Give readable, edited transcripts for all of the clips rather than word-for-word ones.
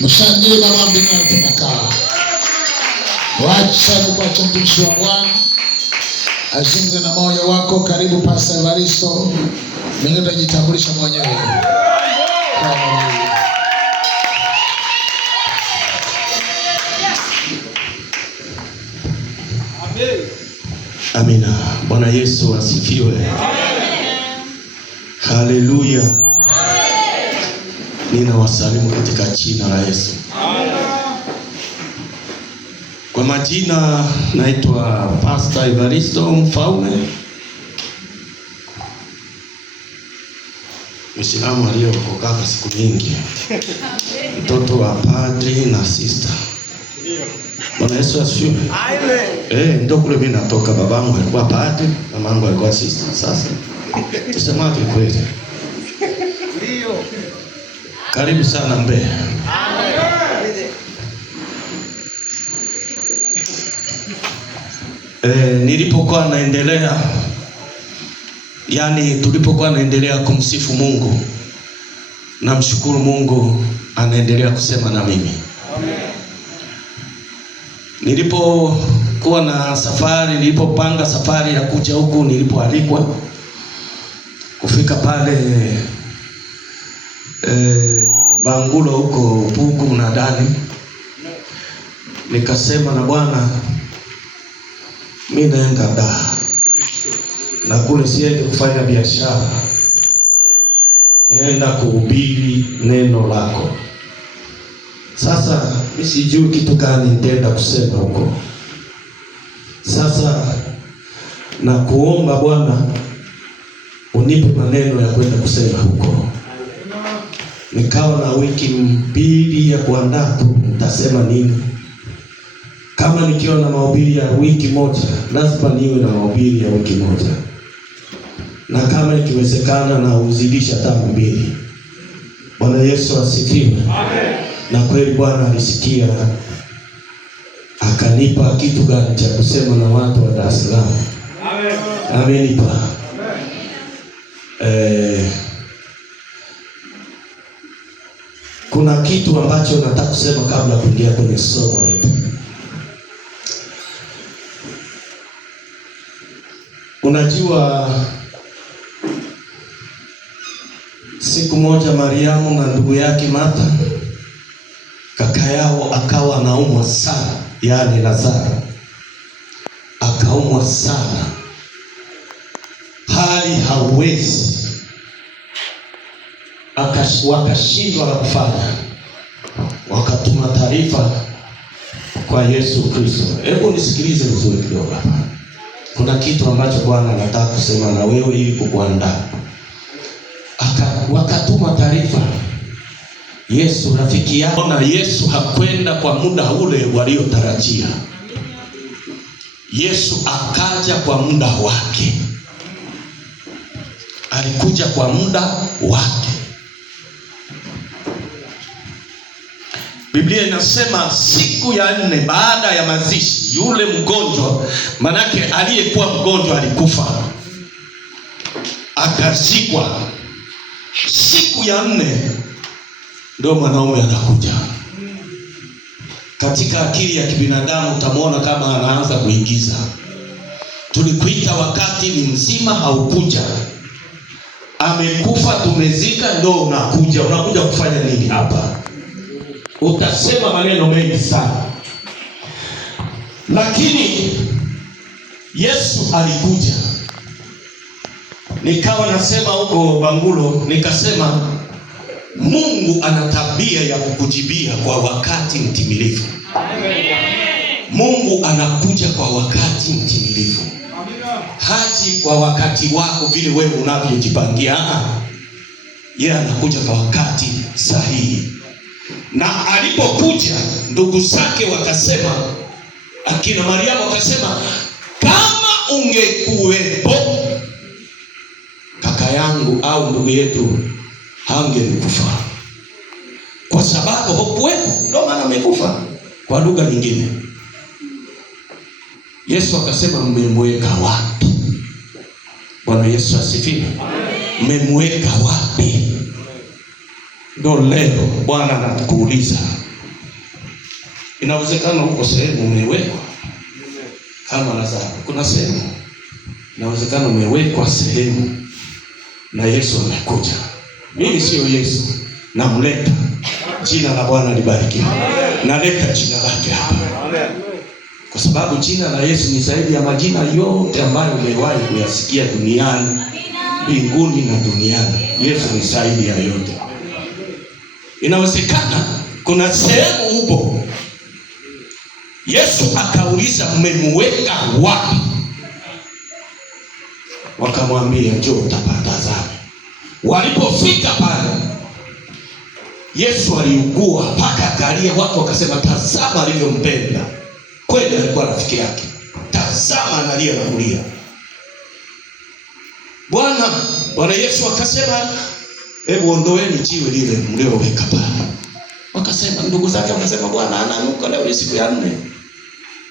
Mshangilie Baba mbinguni tunakaa. Wacha nikuache mtumishi wa Bwana azungumze na moyo wako. Karibu Pastor Evaristo. Mimi nitajitambulisha mwenyewe. Amina. Bwana Yesu asifiwe. Haleluya. Ninawasalimu katika jina la Yesu. Kwa majina naitwa Pastor Evaristo Mfaume, Muislamu aliyeokoka kwa siku nyingi, mtoto wa padri na sister. Bwana Yesu asifiwe. Amen. Ndio kule mimi natoka, babangu alikuwa padri, mamangu alikuwa sister. Sasa tusemaje kweli? Ndio. Karibu sana Mbeya. Nilipokuwa naendelea, tulipokuwa naendelea kumsifu Mungu, namshukuru Mungu anaendelea kusema na mimi. Nilipokuwa na safari, nilipopanga safari ya kuja huku, nilipoalikwa kufika pale Bangulo huko Pugu mnadani, nikasema na Bwana, mimi naenda Dar na kule siende kufanya biashara, naenda kuhubiri neno lako. Sasa mimi sijui kitu gani nitaenda kusema huko. Sasa na kuomba Bwana unipe maneno ya kwenda kusema huko. Nikawa na wiki mbili ya kuandaa tu nitasema nini. Kama nikiwa na mahubiri ya wiki moja, lazima niwe na mahubiri ya wiki moja. Na kama ikiwezekana na uzidisha hata mbili. Bwana Yesu asifiwe. Amen. Na kweli Bwana alisikia, akanipa kitu gani cha kusema na watu wa Dar es Salaam. Amen. Amenipa. Amen. Kuna kitu ambacho nataka kusema kabla kuingia kwenye somo letu. Unajua, siku moja Mariamu na ndugu yake Martha, kaka yao akawa anaumwa sana, yani Lazaro akaumwa sana, hali hawezi, wakashindwa la kufanya, wakatuma taarifa kwa Yesu Kristo. Hebu nisikilize vizuri kidogo hapa. Kuna kitu ambacho Bwana anataka kusema na wewe ili kukuandaa. Wakatuma taarifa. Yesu rafiki yao, na Yesu hakwenda kwa muda ule waliotarajia. Yesu akaja kwa muda wake. Alikuja kwa muda wake. Biblia inasema siku ya 4 baada ya mazishi, yule mgonjwa, manake aliyekuwa mgonjwa alikufa, akazikwa. Siku ya 4 ndio mwanaume anakuja. Katika akili ya kibinadamu utamwona kama anaanza kuigiza. Tulikuita wakati ni mzima, haukuja. Amekufa, tumezika, ndio unakuja. Unakuja kufanya nini hapa? Utasema maneno mengi sana. Lakini Yesu alikuja. Nikawa nasema huko Bangulo, nikasema Mungu ana tabia ya kukujibia kwa wakati mtimilifu. Mungu anakuja kwa wakati mtimilifu. Haji kwa wakati wako vile wewe unavyojipangia. Yeye anakuja kwa wakati sahihi. Na alipokuja, ndugu zake wakasema, akina Mariamu wakasema, kama ungekuwepo yangu au ndugu yetu hangelikufa, kwa sababu hakuwepo, ndio maana amekufa. Kwa lugha nyingine, Yesu akasema mmemweka wapi? Bwana Yesu asifiwe. Mmemweka wapi? Ndio leo Bwana anakuuliza. Inawezekana uko sehemu umewekwa kama Lazaro. Kuna sehemu inawezekana umewekwa sehemu na Yesu amekuja. Mimi sio Yesu, namleta. Jina la Bwana libarikiwe. Naleta jina lake hapa, kwa sababu jina la Yesu ni zaidi ya majina yote ambayo umewahi kuyasikia duniani, mbinguni na duniani. Yesu ni zaidi ya yote. Inawezekana kuna sehemu upo, Yesu akauliza mmemweka wapi? Wakamwambia njoo utapatazame. Walipofika pale, Yesu aliugua mpaka akalia. Watu wakasema tazama alivyompenda. Kweli alikuwa rafiki yake. Tazama analia na kulia. Bwana Yesu akasema hebu ondoeni jiwe lile mlioweka pale. Wakasema, ndugu zake wakasema, Bwana ananuka, leo ni siku ya 4.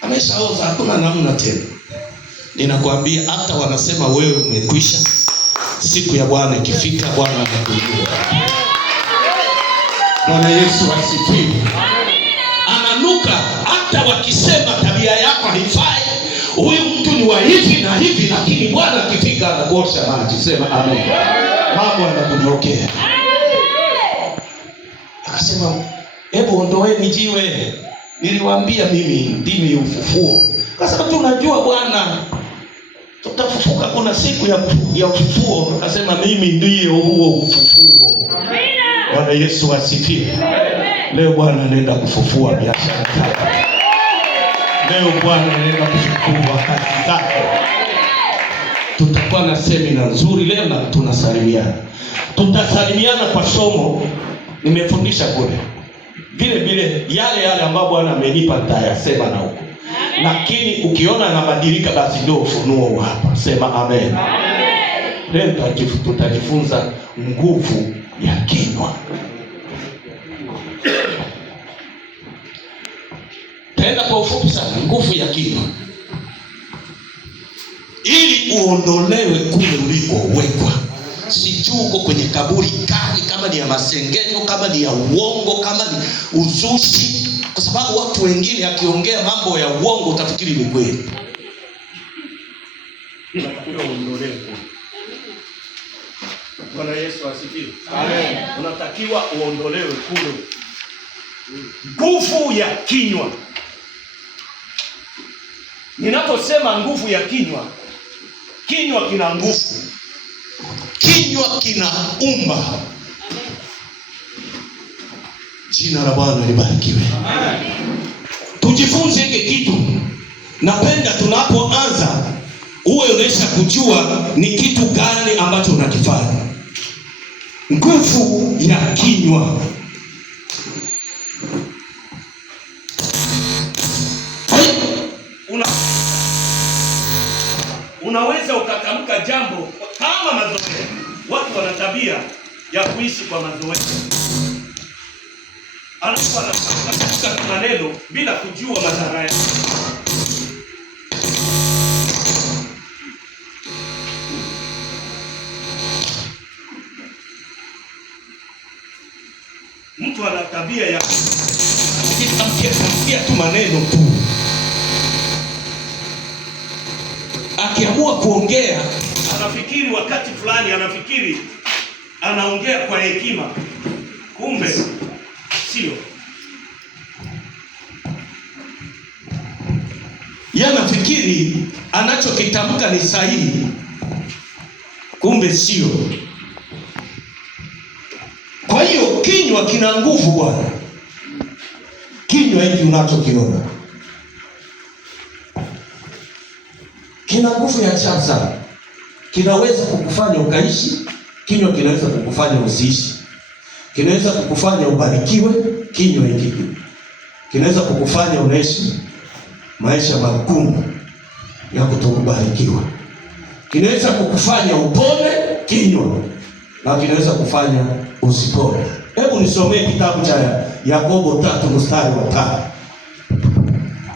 Ameshaoza, hakuna namna tena. Ninakwambia hata wanasema wewe umekwisha, siku ya Bwana ikifika, Bwana atakujua. Bwana Yesu asifiwe. Ananuka hata wakisema tabia yako haifai, huyu mtu ni wa hivi na hivi, lakini Bwana akifika anakuosha maji. Sema amen. Mambo yanakunyokea. Akasema hebu ondoeni jiwe. Niliwaambia mimi ndimi ufufuo. Akasema tunajua Bwana, tutafufuka kuna siku ya ufufuo. Akasema mimi ndiye huo ufufuo. Bwana Yesu asifiwe. Leo Bwana anaenda kufufua biashara zako. Leo Bwana anaenda kufufua kazi zako. Tutakuwa na semina nzuri leo na tunasalimiana. Tutasalimiana kwa somo nimefundisha kule. Vile yale ambayo Bwana amenipa nitayasema na huko. Lakini ukiona anabadilika basi ndio ufunuo hapa. Sema amen. Leo tutajifunza nguvu ya kinywa. Tenda kwa ufupi sana, nguvu ya kinywa. Ili uondolewe kule ulikowekwa. Sijui uko kwenye kaburi kali, kama ni ya masengenyo, kama ni ya uongo, kama ni uzushi. Kwa sababu watu wengine akiongea mambo ya uongo utafikiri ni kweli. Unatakiwa uondolewe. Bwana Yesu asifiwe. Amen. Unatakiwa uondolewe kule. Nguvu ya kinywa. Ninaposema nguvu ya kinywa, kinywa kina nguvu. Kinywa kinaumba. Jina la Bwana libarikiwe. Tujifunze hiki kitu. Napenda tunapoanza uwe unaweza kujua ni kitu gani ambacho unakifanya. Nguvu ya kinywa. Unaweza ukatamka jambo kama mazoea. Watu wana tabia ya kuishi kwa mazoea. Anakuwa anatamka maneno bila kujua madhara yake. Mtu ana tabia ya kutamkia tu maneno tu. Akiamua kuongea, anafikiri wakati fulani, anafikiri anaongea kwa hekima, kumbe sio. Yanafikiri anachokitamka ni sahihi, kumbe sio. Kwa hiyo kinywa kina nguvu bwana. Kinywa hiki unachokiona kina nguvu ya ajabu sana. Kinaweza kukufanya ukaishi, kinywa kinaweza kukufanya usiishi. Kinaweza kukufanya ubarikiwe, kinywa hiki. Kinaweza kukufanya unaishi maisha magumu ya kutokubarikiwa. Kinaweza kukufanya upone, kinywa. na vinaweza kufanya usipone. Hebu nisomee kitabu cha Yakobo 3 mstari wa 5.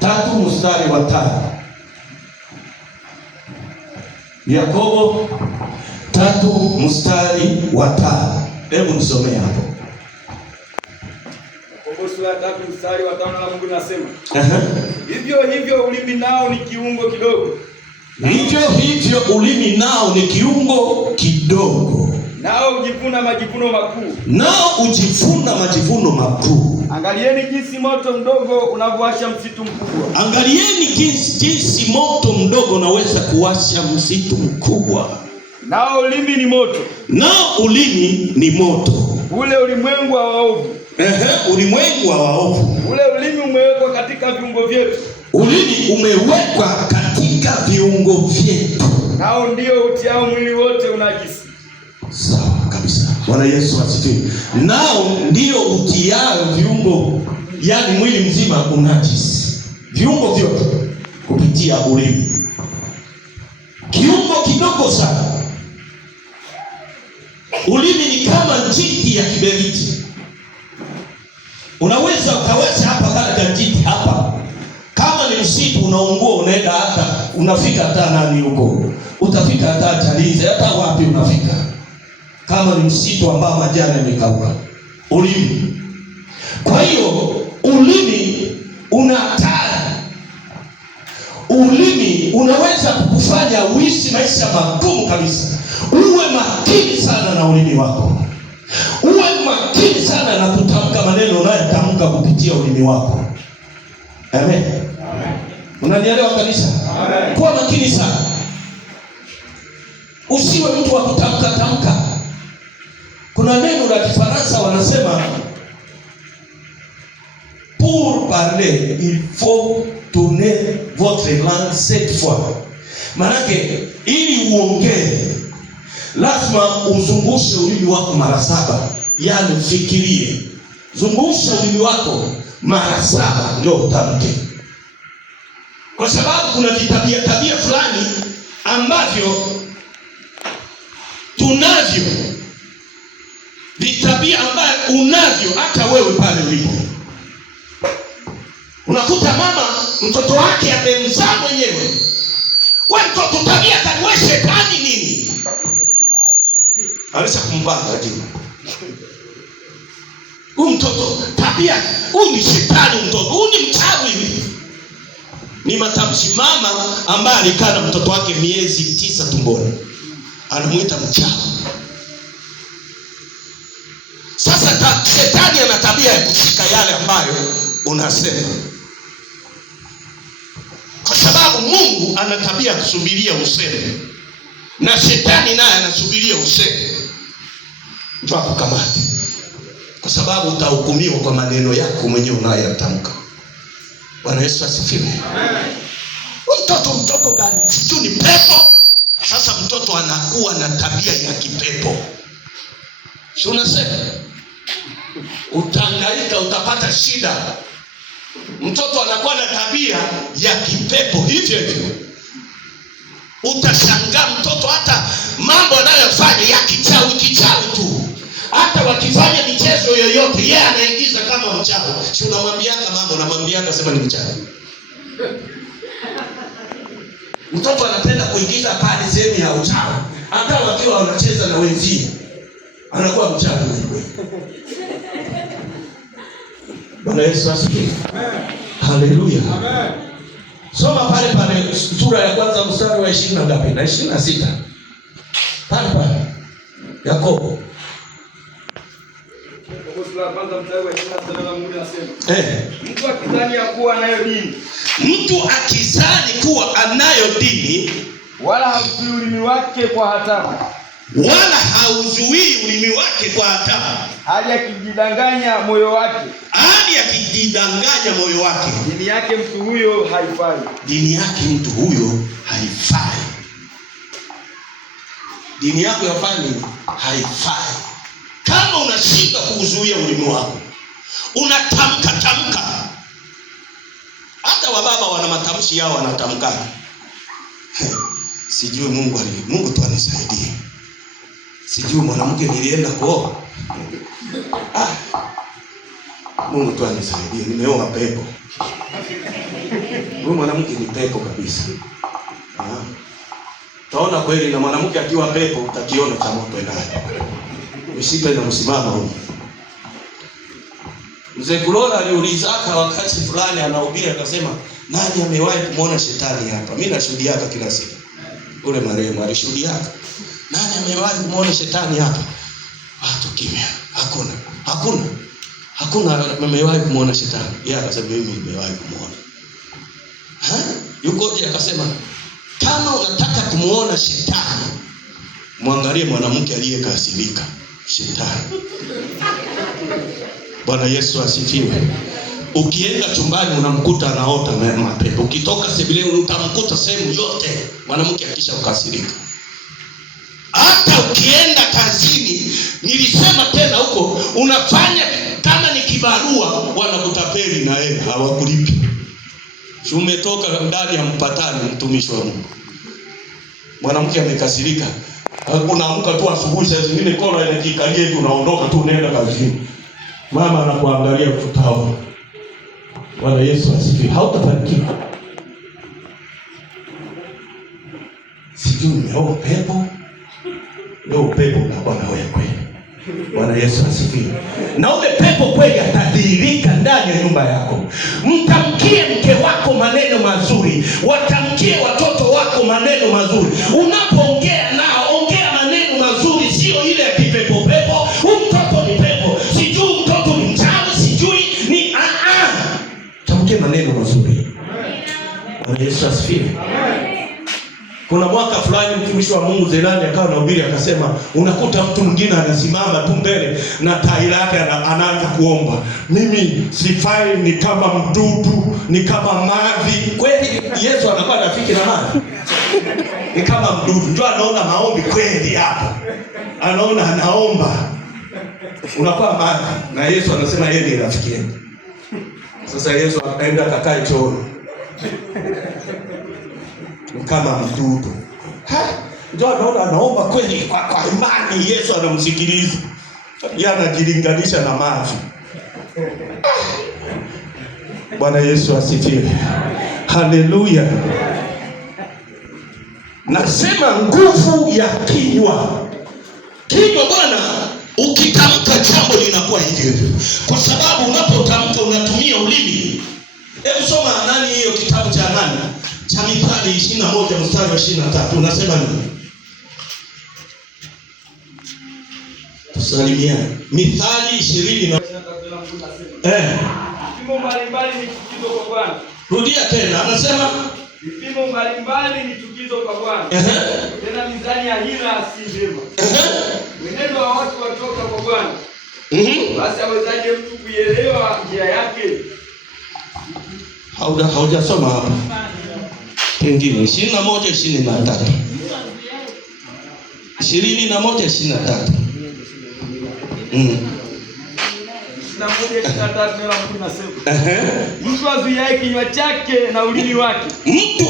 3 mstari wa 5. Yakobo 3 mstari wa 5. Hebu nisomee hapo. Yakobo sura 3 mstari wa 5 na Mungu anasema, hivyo hivyo ulimi nao ni kiungo kidogo. Hivyo hivyo ulimi nao ni kiungo kidogo. Nao ujivuna majivuno makuu. Nao ujivuna majivuno makuu. Angalieni jinsi moto mdogo unavyowasha msitu mkubwa. Angalieni jinsi moto mdogo unaweza kuwasha msitu mkubwa. Nao ulimi ni moto. Nao ulimi ni moto. Ule ulimwengu wa waovu. Ulimwengu wa waovu. Ule ulimi umewekwa katika viungo vyetu. Ulimi umewekwa katika viungo vyetu. Nao ndio utiao mwili wote unajisi. Sawa kabisa. Bwana Yesu asifiwe. Nao ndio utiao viungo, yani mwili mzima unajisi. Viungo vyote kupitia ulimi. Kiungo kidogo sana. Ulimi ni kama njiti ya kiberiti. Unaweza ukaweza hapa katika njiti hapa. Kama ni msitu unaungua, unaenda hata unafika hata nani huko. Utafika hata Chalinze, hata wapi unafika. Kama ni msitu ambao majani yamekauka. Ulimi. Kwa hiyo ulimi una hatari. Ulimi unaweza kukufanya uishi maisha magumu kabisa. Uwe makini sana na ulimi wako. Uwe makini sana na kutamka maneno unayotamka kupitia ulimi wako. Amen. Unanielewa kanisa? Amen. Kuwa makini sana. Usiwe mtu wa kutamka. Kuna neno la Kifaransa wanasema pour parler il faut tourner votre langue 7 fois. Manake ili uongee lazima uzungushe ulimi wako mara 7. Yaani fikirie. Zungusha ulimi wako mara 7 ndio utamke. Kwa sababu kuna tabia fulani ambavyo tunavyo. Vitabia ambayo unavyo hata wewe pale ulipo. Unakuta mama mtoto wake amemzaa mwenyewe. Wewe mtoto tabia kaniwe shetani nini? Alisha kumpanga jini. Huyu mtoto tabia, huyu ni shetani mtoto, huyu ni mchawi. Ni matamshi mama ambaye alikaa na mtoto wake miezi 9 tumboni. Anamuita mchawi. Sasa shetani ana tabia ya kushika yale ambayo unasema. Kwa sababu Mungu ana tabia kusubiria useme. Na shetani naye anasubiria useme. Ndio akukamate. Kwa sababu utahukumiwa kwa maneno yako mwenyewe unayotamka. Bwana Yesu asifiwe. Amen. Mtoto gani? Sio ni pepo. Sasa mtoto anakuwa na tabia ya kipepo. Si unasema? Utahangaika, utapata shida. Mtoto anakuwa na tabia ya kipepo hivyo. Utashangaa mtoto hata mambo anayofanya ya kichawi tu. Hata wakifanya michezo yoyote yeye anaigiza kama mchawi. Si unamwambiaga mambo, unamwambiaga sema ni mchawi. Mtoto anapenda kuigiza pale sehemu ya uchawi. Hata wakiwa wanacheza na wenzie anakuwa mchawi wewe. Bwana Yesu asifiwe. Amen. Haleluya. Amen. Soma pale sura ya kwanza mstari wa 20 ngapi? Na 26. Pale Yakobo. Sura ya kwanza mstari wa 26 na Mungu anasema. Mtu akidhani kuwa anayo dini. Mtu akidhani kuwa anayo dini wala hauzuii ulimi wake kwa hatamu. Hali akijidanganya moyo wake. Dini yake mtu huyo haifai. Dini yako yafanye haifai. Kama unashindwa kuuzuia ulimi wako, unatamka. Hata wababa wana matamshi yao wanatamka. Sijui Mungu tu anisaidie. Sijui mwanamke nilienda kuoa. Mungu tu anisaidie, nimeoa pepo. Huyu mwanamke ni pepo kabisa. Taona kweli na mwanamke akiwa pepo utakiona cha moto ndani. Msipe na msimama huko. Mzee Kulola aliulizaka wakati fulani anahubiri akasema, nani amewahi kumuona shetani hapa? Mimi nashuhudiaka kila siku. Ule marehemu alishuhudiaka. Nani amewahi kumuona shetani hapa? Watu kimya. Hakuna amewahi kumuona shetani. Yeye akasema mimi nimewahi kumuona. Yuko je akasema, kama unataka kumuona shetani, muangalie mwanamke aliyekasirika. Shetani. Bwana Yesu asifiwe. Ukienda chumbani unamkuta anaota mapepo. Ukitoka sebuleni utamkuta sehemu yote mwanamke akisha ukasirika. Hata ukienda kazini, nilisema tena huko, unafanya kama ni kibarua, wanakutapeli na yeye hawakulipi. Umetoka ndani ya mpatani, mtumishi wa Mungu. Mwanamke amekasirika. Unaamka tu asubuhi saa zingine kola inakikalia hivi unaondoka tu unaenda kazini. Mama anakuangalia kutao. Bwana Yesu asifiwe. Hautafanikiwa. Sijui umeo pepo. Leo pepo unakuwa na wewe kweli. Bwana Yesu asifiwe. Na ule pepo kweli atadhihirika ndani ya nyumba yako. Mtamkie mke wako maneno mazuri, watamkie watoto wako maneno mazuri. Unapoongea nao, ongea maneno mazuri, sio ile ya kipepo pepo. Mtoto ni pepo. Sijui mtoto ni mchawi, sijui ni tamkie maneno mazuri. Bwana Yesu asifiwe. Kuna mwaka fulani mtumishi wa Mungu Zelani akawa anahubiri akasema, unakuta mtu mwingine anasimama tu mbele na tai lake anaanza kuomba. Mimi sifai, ni kama mdudu, ni kama mavi. Kweli Yesu anakuwa rafiki na mavi? Ni kama mdudu. Ndio anaona maombi kweli hapo. Anaona anaomba. Unakuwa mavi. Na Yesu anasema yeye ni rafiki yake. Sasa Yesu akaenda akakaa chooni. Kama mdudu. Ndio anaona anaomba kweli kwa imani, Yesu anamsikiliza. Yeye anajilinganisha na mavi. Bwana Yesu asifiwe. Haleluya. Nasema nguvu ya kinywa. Kinywa bwana, ukitamka jambo linakuwa hivyo. Kwa sababu unapotamka unatumia ulimi. Hebu soma nani hiyo kitabu cha nani? Cha Mithali 21 mstari wa 23 unasema nini? Tusalimiane. Mithali 20 vipimo mbalimbali ni chukizo kwa Bwana. Rudia tena, anasema vipimo mbalimbali ni chukizo kwa Bwana. Tena mizani ya hila si njema. Mwenendo wa watu watoka kwa Bwana. Basi awezaje mtu kuielewa njia yake? Haujasoma hapa. Pengine 21:23. 21:23. 21:23 neno la Mungu linasema. Mtu azuiaye kinywa chake na ulimi wake. Mtu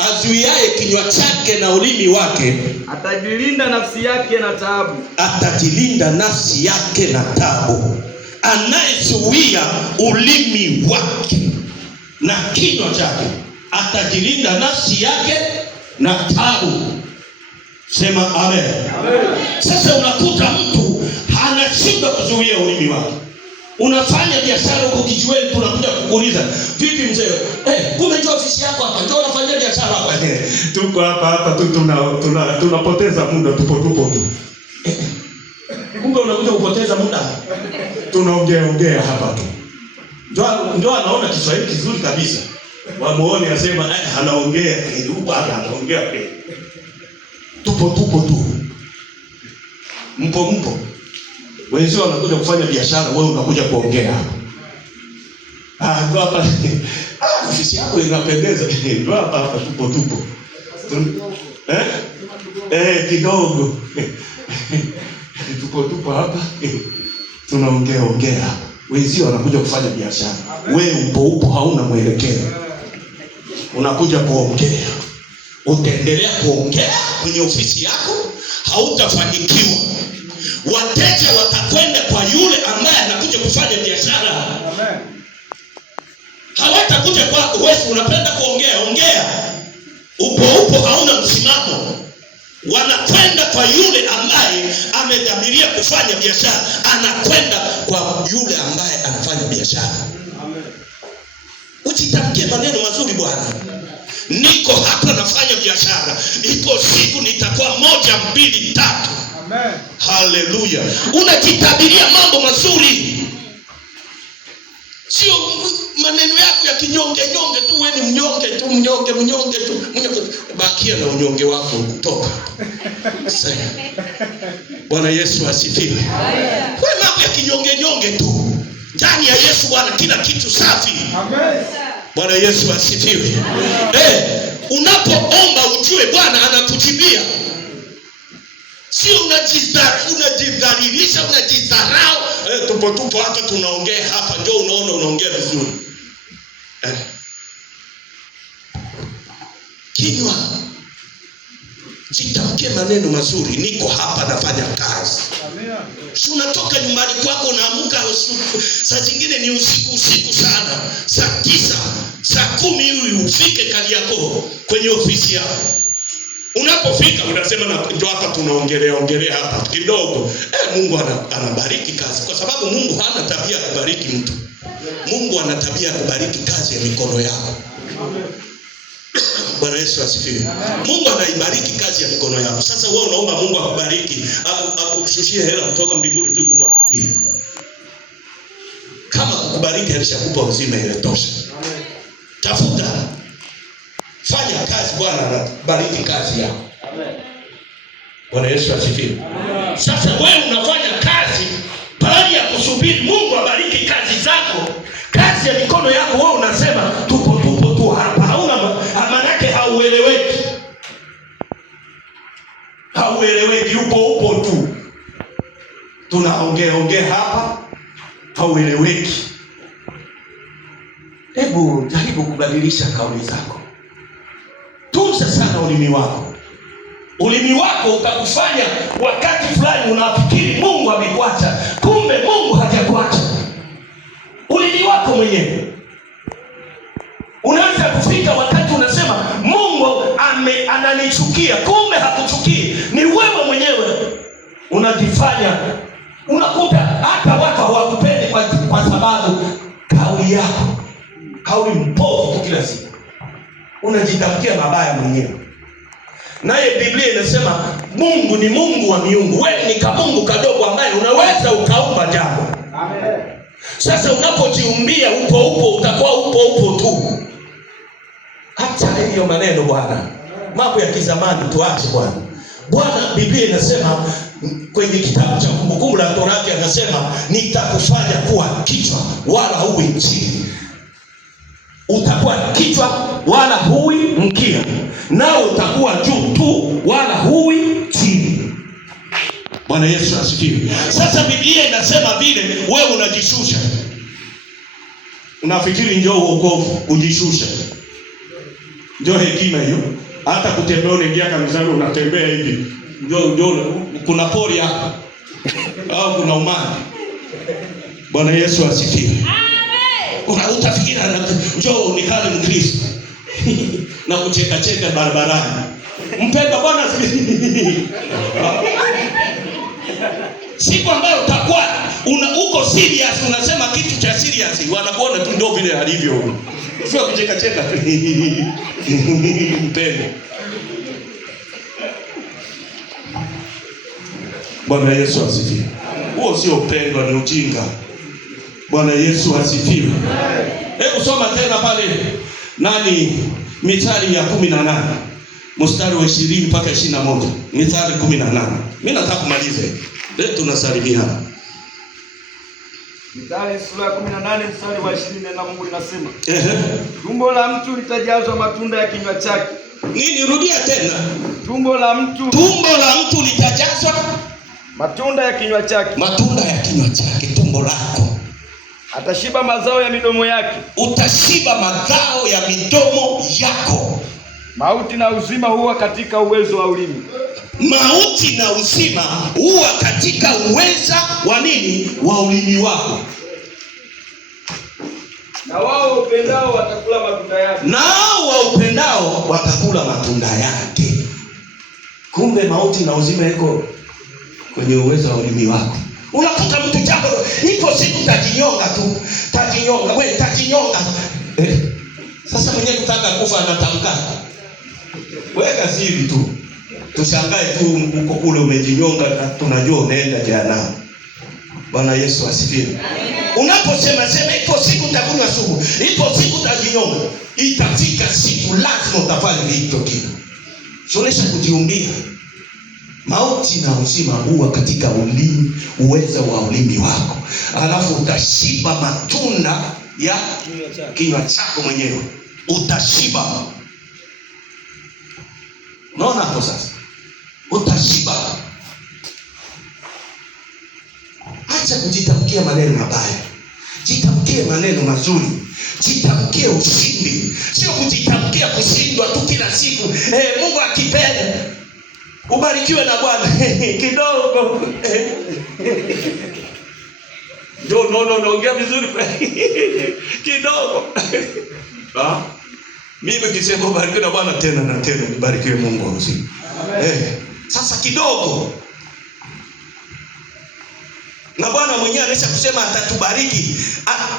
azuiaye kinywa chake na ulimi wake atajilinda nafsi yake na taabu. Atajilinda nafsi yake na taabu. Anayezuia ulimi wake na kinywa chake atajilinda nafsi yake na taabu. Sema amen. Amen. Sasa unakuta mtu anashindwa kuzuia ulimi wake. Unafanya biashara huko kijiweni, tunakuja kukuuliza, vipi mzee? Kumbe ndio ofisi yako hapa, ndio unafanya biashara hapa. Tuko hapa tu tunapoteza muda tupo tu. Kumbe unakuja kupoteza muda. Tunaongea hapa tu. Ndio anaona Kiswahili kizuri kabisa. Wamuone asema anaongea huko hapa anaongea kweli. Tupo tu. Mpo. Wenzio wanakuja kufanya biashara, wewe unakuja kuongea. Ndio hapa. Ofisi yako inapendeza. Ndio hapa tupo. Kidogo. Tupo hapa. Tunaongea. Wenzio wanakuja kufanya biashara. Wewe upo hauna mwelekeo. Unakuja kuongea. Utaendelea kuongea kwenye ofisi yako, hautafanikiwa. Wateja watakwenda kwa yule ambaye anakuja kufanya biashara. Amen. Hawatakuja kwako. Wewe unapenda kuongea, upo hauna msimamo. Wanakwenda kwa yule ambaye amedhamiria kufanya biashara. Anakwenda kwa yule ambaye anafanya biashara. Amen. Ujitamkie maneno mazuri, Bwana, niko hapa nafanya biashara, iko siku nitakuwa 1, 2, 3. Amen. Haleluya. Unajitabiria mambo mazuri, sio maneno yako ya kinyonge tu. Wewe ni mnyonge tu. Bakia na unyonge wako kutoka. Bwana Yesu asifiwe. Wewe mambo ya kinyonge tu. Ndani ya Yesu Bwana kila kitu safi. Amen. Bwana Yesu asifiwe. Unapoomba ujue Bwana anakujibia. Sio unajidhalilisha, unajidharau. Tupo hapa tunaongea hapa, ndio unaona unaongea vizuri. Kinywa, jitamkie maneno mazuri. Niko hapa nafanya kazi. Si unatoka nyumbani kwako, unaamka saa zingine ni usiku sana, saa 9, saa 10 hivi ufike Kariakoo kwenye ofisi yako. Unapofika unasema ndio hapa tunaongelea hapa kidogo. Mungu anabariki kazi, kwa sababu Mungu hana tabia ya kubariki mtu. Mungu ana tabia ya kubariki kazi ya mikono yako. Bwana Yesu asifiwe. Mungu anaibariki kazi ya mikono yako. Sasa wewe unaomba Mungu akubariki, akushushie hela kutoka mbinguni tu kumwagikia. Kama kukubariki alishakupa uzima, ile tosha. Tafuta, fanya kazi, Bwana anabariki kazi yako. Amen. Bwana Yesu asifiwe. Sasa wewe unafanya kazi baada ya kusubiri Mungu abariki kazi zako, kazi ya mikono yako. Wewe unasema tupo tu hapa, hauna maana yake, haueleweki. Upo tu tunaongea hapa, haueleweki. Hebu jaribu kubadilisha kauli zako. Tunza sana ulimi wako. Ulimi wako utakufanya wakati fulani unafikiri Mungu amekuacha, kumbe Mungu hajakuacha. Ulimi wako mwenyewe unaanza kufika wakati unasema Mungu ananichukia, kumbe hakuchukii. Ni wewe mwenyewe unajifanya. Unakuta hata watu hawakupendi kwa sababu kauli yako, kauli mbovu kila siku. Unajitamkia mabaya mwenyewe. Naye Biblia inasema Mungu ni Mungu wa miungu. Wewe ni kamungu kadogo ambaye unaweza ukaumba jambo. Amen. Sasa unapojiumbia upo utakuwa upo tu. Acha hiyo maneno Bwana. Mambo ya kizamani tuache Bwana. Bwana, Biblia inasema kwenye kitabu cha Kumbukumbu la Torati, anasema nitakufanya kuwa kichwa wala huwi chini. Utakuwa kichwa wala hui mkia, nao utakuwa juu tu wala hui chini. Bwana Yesu asifiwe. Sasa Biblia inasema vile wewe unajishusha. Unafikiri njoo wokovu kujishusha. Njoo hekima hiyo. Hata kutembea unaingia kanisani unatembea hivi. Njoo kuna pori hapa. Au kuna umani. Bwana Yesu asifiwe. Utafikiri njoo nikale Mkristo na kucheka barabarani. Mpenda Bwana siku ambayo utakuwa uko serious, unasema kitu cha serious, wanakuona tu ndio vile alivyo. Sio kucheka mpenda. Bwana Yesu asifiwe. Huo sio upendo, ni ujinga. Bwana Yesu asifiwe. Hebu soma tena pale Mithali ya 18 mstari wa 20 mpaka 21. Mithali 18. Mimi nataka kumaliza. Leo tunasalimiana. Mithali sura ya 18 mstari wa 20, na Mungu linasema, tumbo la mtu litajazwa matunda ya kinywa chake. Nini? Rudia tena. Tumbo la mtu litajazwa matunda ya kinywa chake. Matunda ya kinywa chake, tumbo lako. Atashiba mazao ya midomo yake. Utashiba mazao ya midomo yako. Mauti na uzima huwa katika uwezo wa ulimi. Mauti na uzima huwa katika uweza wa nini? Wa ulimi wako. Na wao upendao watakula matunda yake. Nao waupendao watakula matunda yake. Kumbe mauti na uzima iko kwenye uwezo wa ulimi wako. Unakuta mtu jambo, ipo siku tajinyonga tu. Tajinyonga, wewe tajinyonga. Sasa mwenye kutaka kufa anatamka. Weka siri tu. Tushangae tu uko kule umejinyonga na tunajua unaenda jehanamu. Bwana Yesu asifiwe. Unaposema ipo siku utakunywa sumu, ipo siku utajinyonga, itafika siku lazima utafanya hicho kitu. Sonesha kujiumbia. Mauti na uzima huwa katika ulimi, uwezo wa ulimi wako. Alafu utashiba matunda ya kinywa chako mwenyewe. Utashiba. Unaona hapo sasa? Utashiba. Acha kujitamkia maneno mabaya. Jitamkie maneno mazuri. Jitamkie ushindi. Sio kujitamkia kushindwa tu kila siku. Mungu akipenda ubarikiwe na Bwana. Kidogo. No, ongea vizuri. Kidogo. Mimi kisema ubarikiwe na Bwana tena na tena, nibarikiwe Mungu uzima. Sasa kidogo. Na Bwana mwenyewe anaweza kusema atatubariki.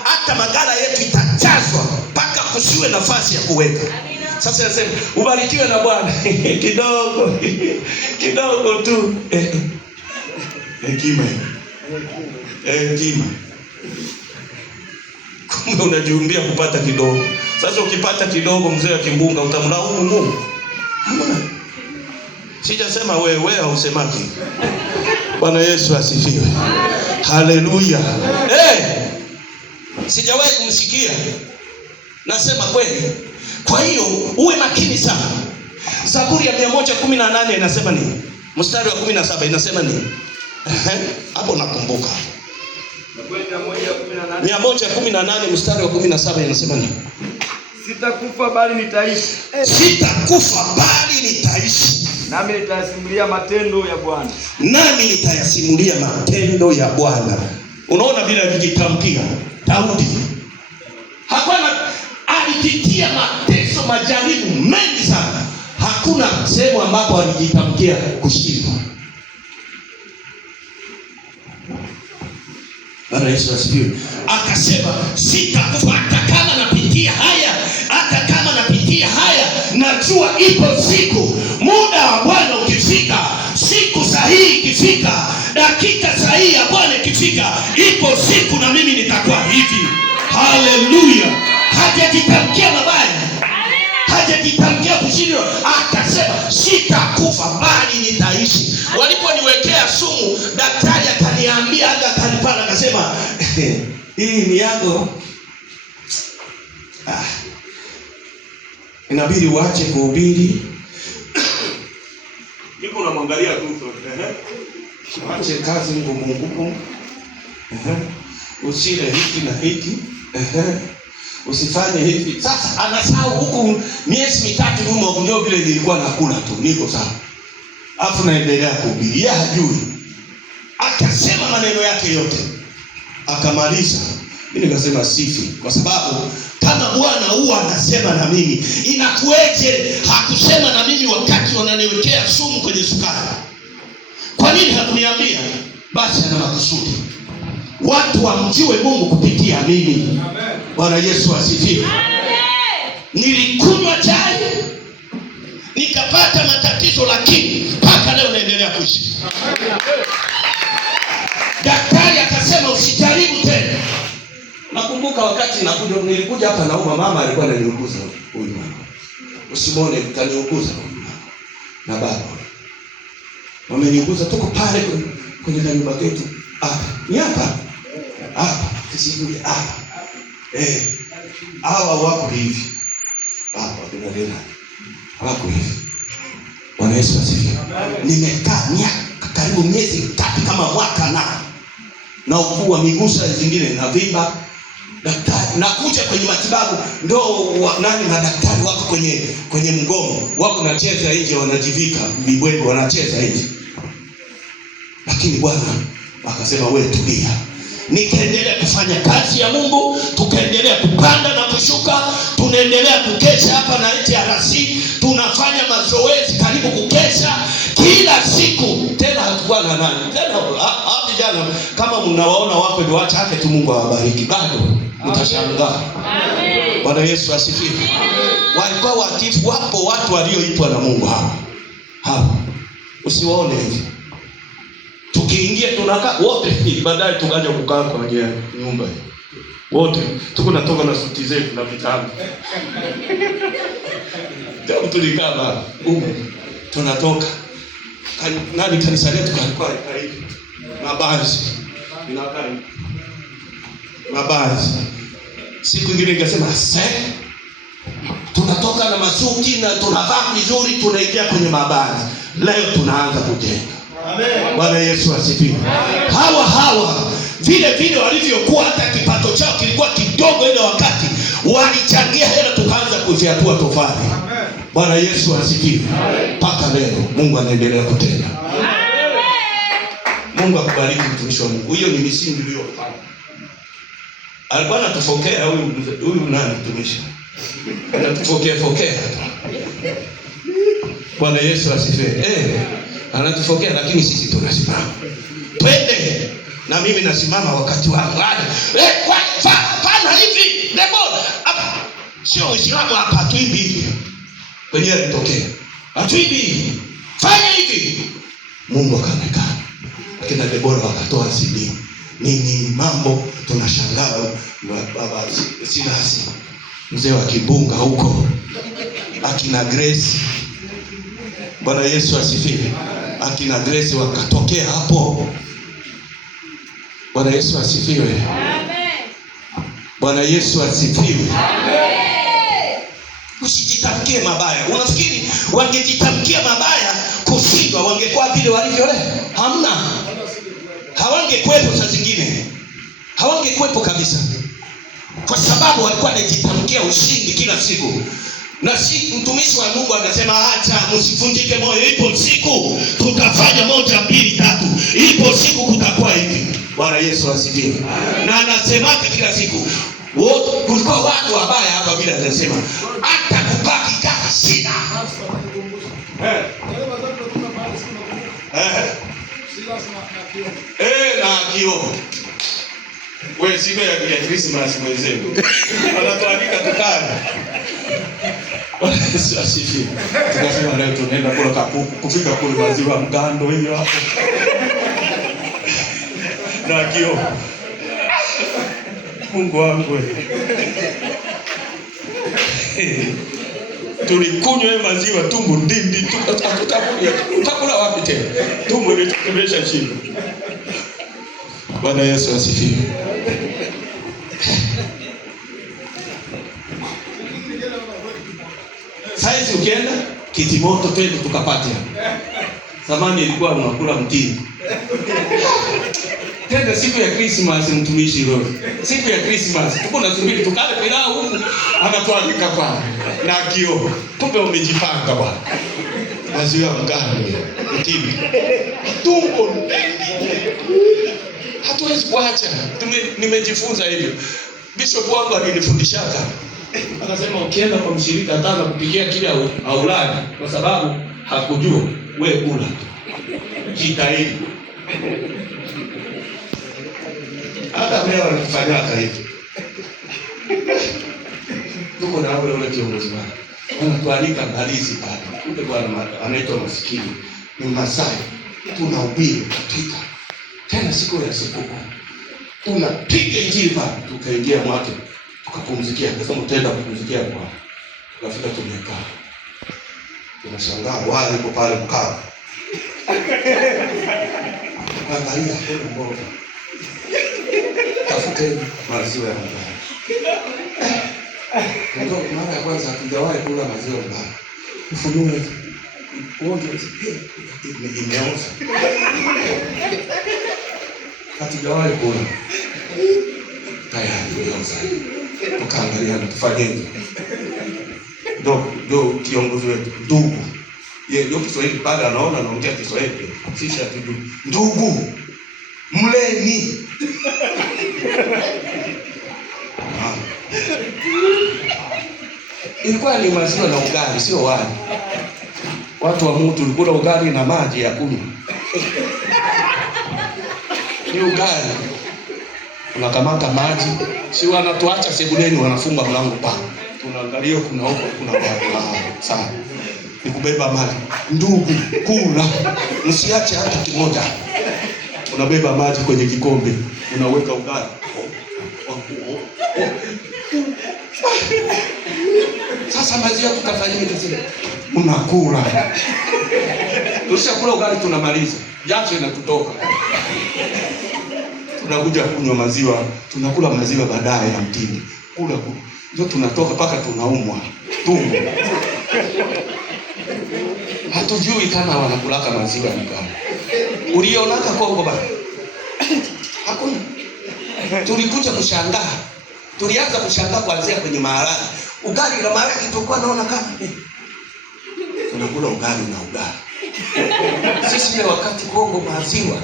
Hata magala yetu itajazwa mpaka kusiwe nafasi ya kuweka. Sasa nasema ubarikiwe na Bwana. Kidogo. Kidogo tu. Hekima. Hekima. Kumbe unajiumbia kupata kidogo. Sasa ukipata kidogo, mzee akimbunga utamlaumu Mungu. Hamna. Sijasema wewe hausemaki. Bwana Yesu asifiwe. Haleluya. Sijawahi kumsikia. Nasema kweli. Kwa hiyo uwe makini sana. Zaburi ya 118 inasema nini? Mstari wa 17 inasema nini? Hapo nakumbuka. Zaburi ya 118 mstari wa 17 inasema nini? Sitakufa bali nitaishi. Sitakufa bali nitaishi. Nami nitayasimulia matendo ya Bwana. Nami nitayasimulia matendo ya Bwana. Unaona vile alijitamkia Daudi. Hakuna, alipitia mateso, majaribu mengi sana. Hakuna sehemu ambapo alijitamkia kushindwa. Bwana Yesu asifiwe. Akasema sitakufa hata kama napitia haya, hata kama napitia haya, najua ipo siku, muda wa Bwana ukifika, siku sahihi ikifika, dakika sahihi ya Bwana ikifika, ipo siku na mimi nitakuwa hivi. Haleluya. Hajajitamkia mabaya. Hajajitamkia kushindwa. Akasema sitakufa bali nitaishi. Waliponiwekea sumu, daktari akaniambia, hata akanipana akasema hii ni yako. Inabidi uache kuhubiri. Niko namwangalia tu. Ache kazi ngumu. Usile hiki na hiki. Usifanye hivi. Sasa anasahau huku miezi mitatu nyuma ndio vile nilikuwa nakula tu. Niko sawa. Afu naendelea kuhubiri. Yeye hajui. Akasema maneno yake yote. Akamaliza. Mimi nikasema sifi, kwa sababu kama Bwana huwa anasema na mimi, inakueje hakusema na mimi wakati wananiwekea sumu kwenye sukari? Kwa nini hakuniambia? Basi ana makusudi. Watu wamjue Mungu kupitia mimi. Amen. Bwana Yesu asifiwe. Amen. Nilikunywa chai nikapata matatizo, lakini mpaka leo naendelea kuishi. Daktari akasema usijaribu tena. Nakumbuka wakati nilikuja hapa nauma, mama alikuwa ananiuguza huyu mama. Usimwone kaniuguza huyu mama. Na baba. Wameniuguza tuko pale kwenye nyumba yetu. Ni hapa. Kisijui hapa. Hawa wako hivi. Hapa tunalena. Wako hivi. Bwana Yesu asifiwe. Nimekaa karibu miezi 3 kama mwaka na ukuu wa miguu zingine na vimba. daktari, nakuja kwenye matibabu ndo madaktari wako kwenye mgomo, wako nacheza nje, wanajivika vibwego, wanacheza nje. Lakini Bwana akasema wewe tulia. Nikaendelea kufanya kazi ya Mungu, tukaendelea kupanda na kushuka, tunaendelea kukesha hapa na TRC, tunafanya mazoezi karibu kukesha kila siku. Tena hatukuwa na nani tena hapo jana, kama mnawaona wako ndio wacha yake tu, Mungu awabariki, bado mtashangaa. Amen. Bwana Yesu asifiwe. Walikuwa watifu, wapo watu walioitwa na Mungu hapa. Usiwaone hivi. Tukiingia tunakaa wote, baadaye tukaja kukaa kwenye nyumba hii. Wote tuko natoka na suti zetu na vitabu. Ndio tulikaa tunatoka. Kanisa letu kalikuwa hivi. Mabazi. Siku nyingine nikasema tunatoka na masuti na tunavaa vizuri, tunaingia kwenye mabazi. Leo tunaanza kujenga. Amen. Bwana Yesu asifiwe. Hawa vile walivyokuwa, hata kipato chao kilikuwa kidogo ile wakati, walichangia hela tukaanza kuziatua tofali. Amen. Bwana Yesu asifiwe. Mpaka leo Mungu anaendelea kutenda. Amen. Mungu akubariki mtumishi wa Mungu. Hiyo ni misingi iliyofanya. Alikuwa anatufokea huyu nani mtumishi? Anatufokea. Bwana Yesu asifiwe. Anatufokea, lakini sisi tunasimama. Twende. Na mimi nasimama wakati wangu. Fanya hivi. Hapa sio Uislamu hapa, hatuimbi hivi. Kwenye alitokea. Hatuimbi. Fanya hivi. Mungu akaonekana. Akina Debora wakatoa CD. Nini mambo tunashangaa, baba Silasi, mzee wa Kibunga huko, akina Grace. Bwana Yesu asifiwe. Akina Grace wakatokea hapo. Bwana Yesu asifiwe. Amen. Bwana Yesu asifiwe. Amen. Usijitamkie mabaya. Unafikiri wangejitamkia mabaya kushindwa wangekuwa vile walivyo leo? Hamna. Hawangekuepo saa zingine. Hawangekuepo kabisa. Kwa sababu walikuwa wanajitamkia ushindi kila siku. Na si mtumishi wa Mungu anasema acha msivunjike moyo, ipo siku tutafanya 1 2 3, ipo siku kutakuwa hivi. Bwana Yesu asifiwe. Na anasemaje kila siku? Wote kulikuwa watu wabaya hapa, bila anasema hata kubaki kama sina. Na kio. Wewe siku ya Christmas mwenzenu. Anatualika tukana. Bwana Yesu asifiwe. Tukasema leo tunaenda kula kapuku, kufika kule maziwa mgando hiyo hapo. Na kio. Mungu wangu wewe. Tulikunywa maziwa tumbo ndindi, tutakula wapi tena? Tumbo litukubesha chini. Bwana Yesu asifiwe. Saizi ukienda Kitimoto twende tukapate. Zamani ilikuwa unakula mtini. Tena siku ya Christmas mtumishi roho. Siku ya Christmas tuko na subiri tukale pilau huku, anatualika kwa na kio. Kumbe umejipanga bwana. Maziwa mgano mtini. Tumbo hatuwezi kuacha. Nimejifunza hivyo. Bishop wangu alinifundishaka. Akasema ukienda kwa mshirika ataka kupikia kile aulani, kwa sababu hakujua, wewe kula. Jitahidi. Hata leo anafanya hivi. Tuko na wale kiongozi wao. Wanatualika Mbalizi pale. Kumbe bwana anaitwa maskini. Ni Masai. Tunahubiri katika. Tena siku ya sikukuu. Tunapiga injili pale, tukaingia mwake. Tukapumzikia, kasema tutaenda kupumzikia kwa. Tukafika tumekaa. Tunashangaa wale yuko pale mkaa. Angalia hapo mbona. Tafuteni maziwa ya mbaya. Ndio mara ya kwanza hatujawahi kula maziwa ya mbaya. Ufunue uonje imeoza. Hatujawahi kula. tayari unaanza. Tukaangaliana tufanyeje? Ndio kiongozi wetu ndugu. Yeye ndio Kiswahili pale anaona anaongea Kiswahili. Sisi hatujui. Ndugu mleni. Ilikuwa ni maziwa na ugali, sio wali. Watu wa mtu ulikula ugali na maji ya kunywa. Ni ugali. Unakamata maji, si wanatuacha sebuleni wanafunga mlango pa. Tunaangalia kuna huko kuna watu. Sawa. Ni kubeba maji. Ndugu, kula. Msiache hata kimoja. Unabeba maji kwenye kikombe, unaweka ugali. Sasa maziwa tutafanyia nini? Unakula. Tushakula ugali tunamaliza. Jasho inatutoka. Tunakuja kunywa maziwa, tunakula maziwa baadaye ya mtindi. Kula. Ndio tunatoka paka tunaumwa. Tumbo. Hatujui kama wanakulaka maziwa ni gani. Ulionaka Kongo bana? Hakuna. Tulikuja kushangaa. Tulianza kushangaa kuanzia kwenye maharage. Ugali na maharage tulikuwa naona kama tunakula ugali na ugali. Sisi ile wakati Kongo maziwa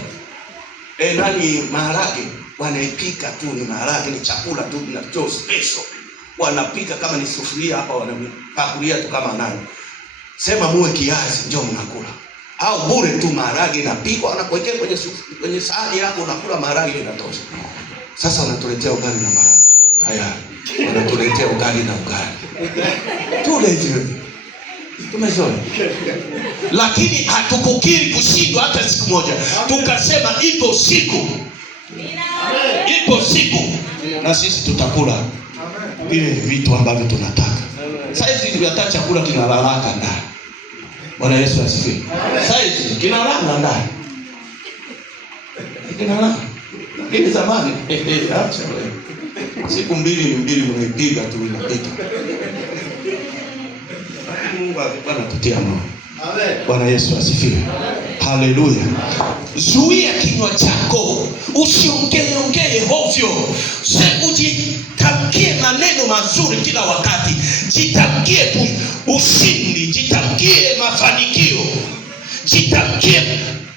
maharage wanaipika tu, ni maharage ni chakula tu na cho special. Wanapika kama ni sufuria hapa wanapakulia tu kama nani. Sema muwe kiasi njoo mnakula. Au bure tu maharage inapikwa wanakuwekea kwenye sahani yako unakula maharage inatosha. Sasa wanatuletea ugali na maharage. Haya, wanatuletea ugali na ugali. Tule hivi. Tumezoea. Lakini hatukukiri kushindwa hata siku moja. Tukasema ipo siku. Ipo siku na sisi tutakula vile vitu ambavyo tunataka. Sasa hizi tunataka chakula kinalalaka ndani. Bwana Yesu asifiwe. Sasa kinalala ndani. Kinalala. Lakini zamani acha wewe. Siku mbili mnaipiga tu inapita. Mungu anatutia moyo. Amen. Bwana Yesu asifiwe. Haleluya. Zuia kinywa chako. Usiongee hovyo. Jitamkie maneno mazuri kila wakati. Jitamkie ushindi, jitamkie mafanikio. Jitamkie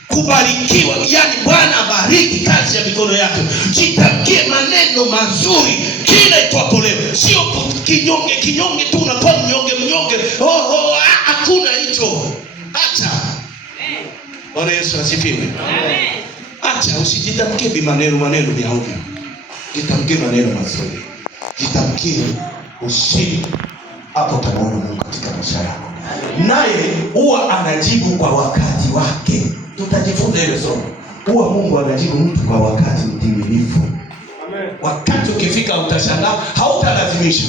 kubarikiwa. Yaani Bwana bariki kazi ya mikono yako. Jitamkie maneno mazuri kila itwapo leo. Sio kinyonge tu unakuwa mnyonge. Hakuna hicho. Acha. Bwana Yesu asifiwe. Amen. Acha usijitamkie maneno ya ovyo. Jitamkie maneno mazuri. Jitamkie ushindi. Hapo utaona Mungu katika maisha yako. Naye huwa anajibu kwa wakati wake. Tutajifunza ile somo. Huwa Mungu anajibu mtu kwa wakati mtimilifu. Amen. Wakati ukifika utashangaa, hautalazimisha.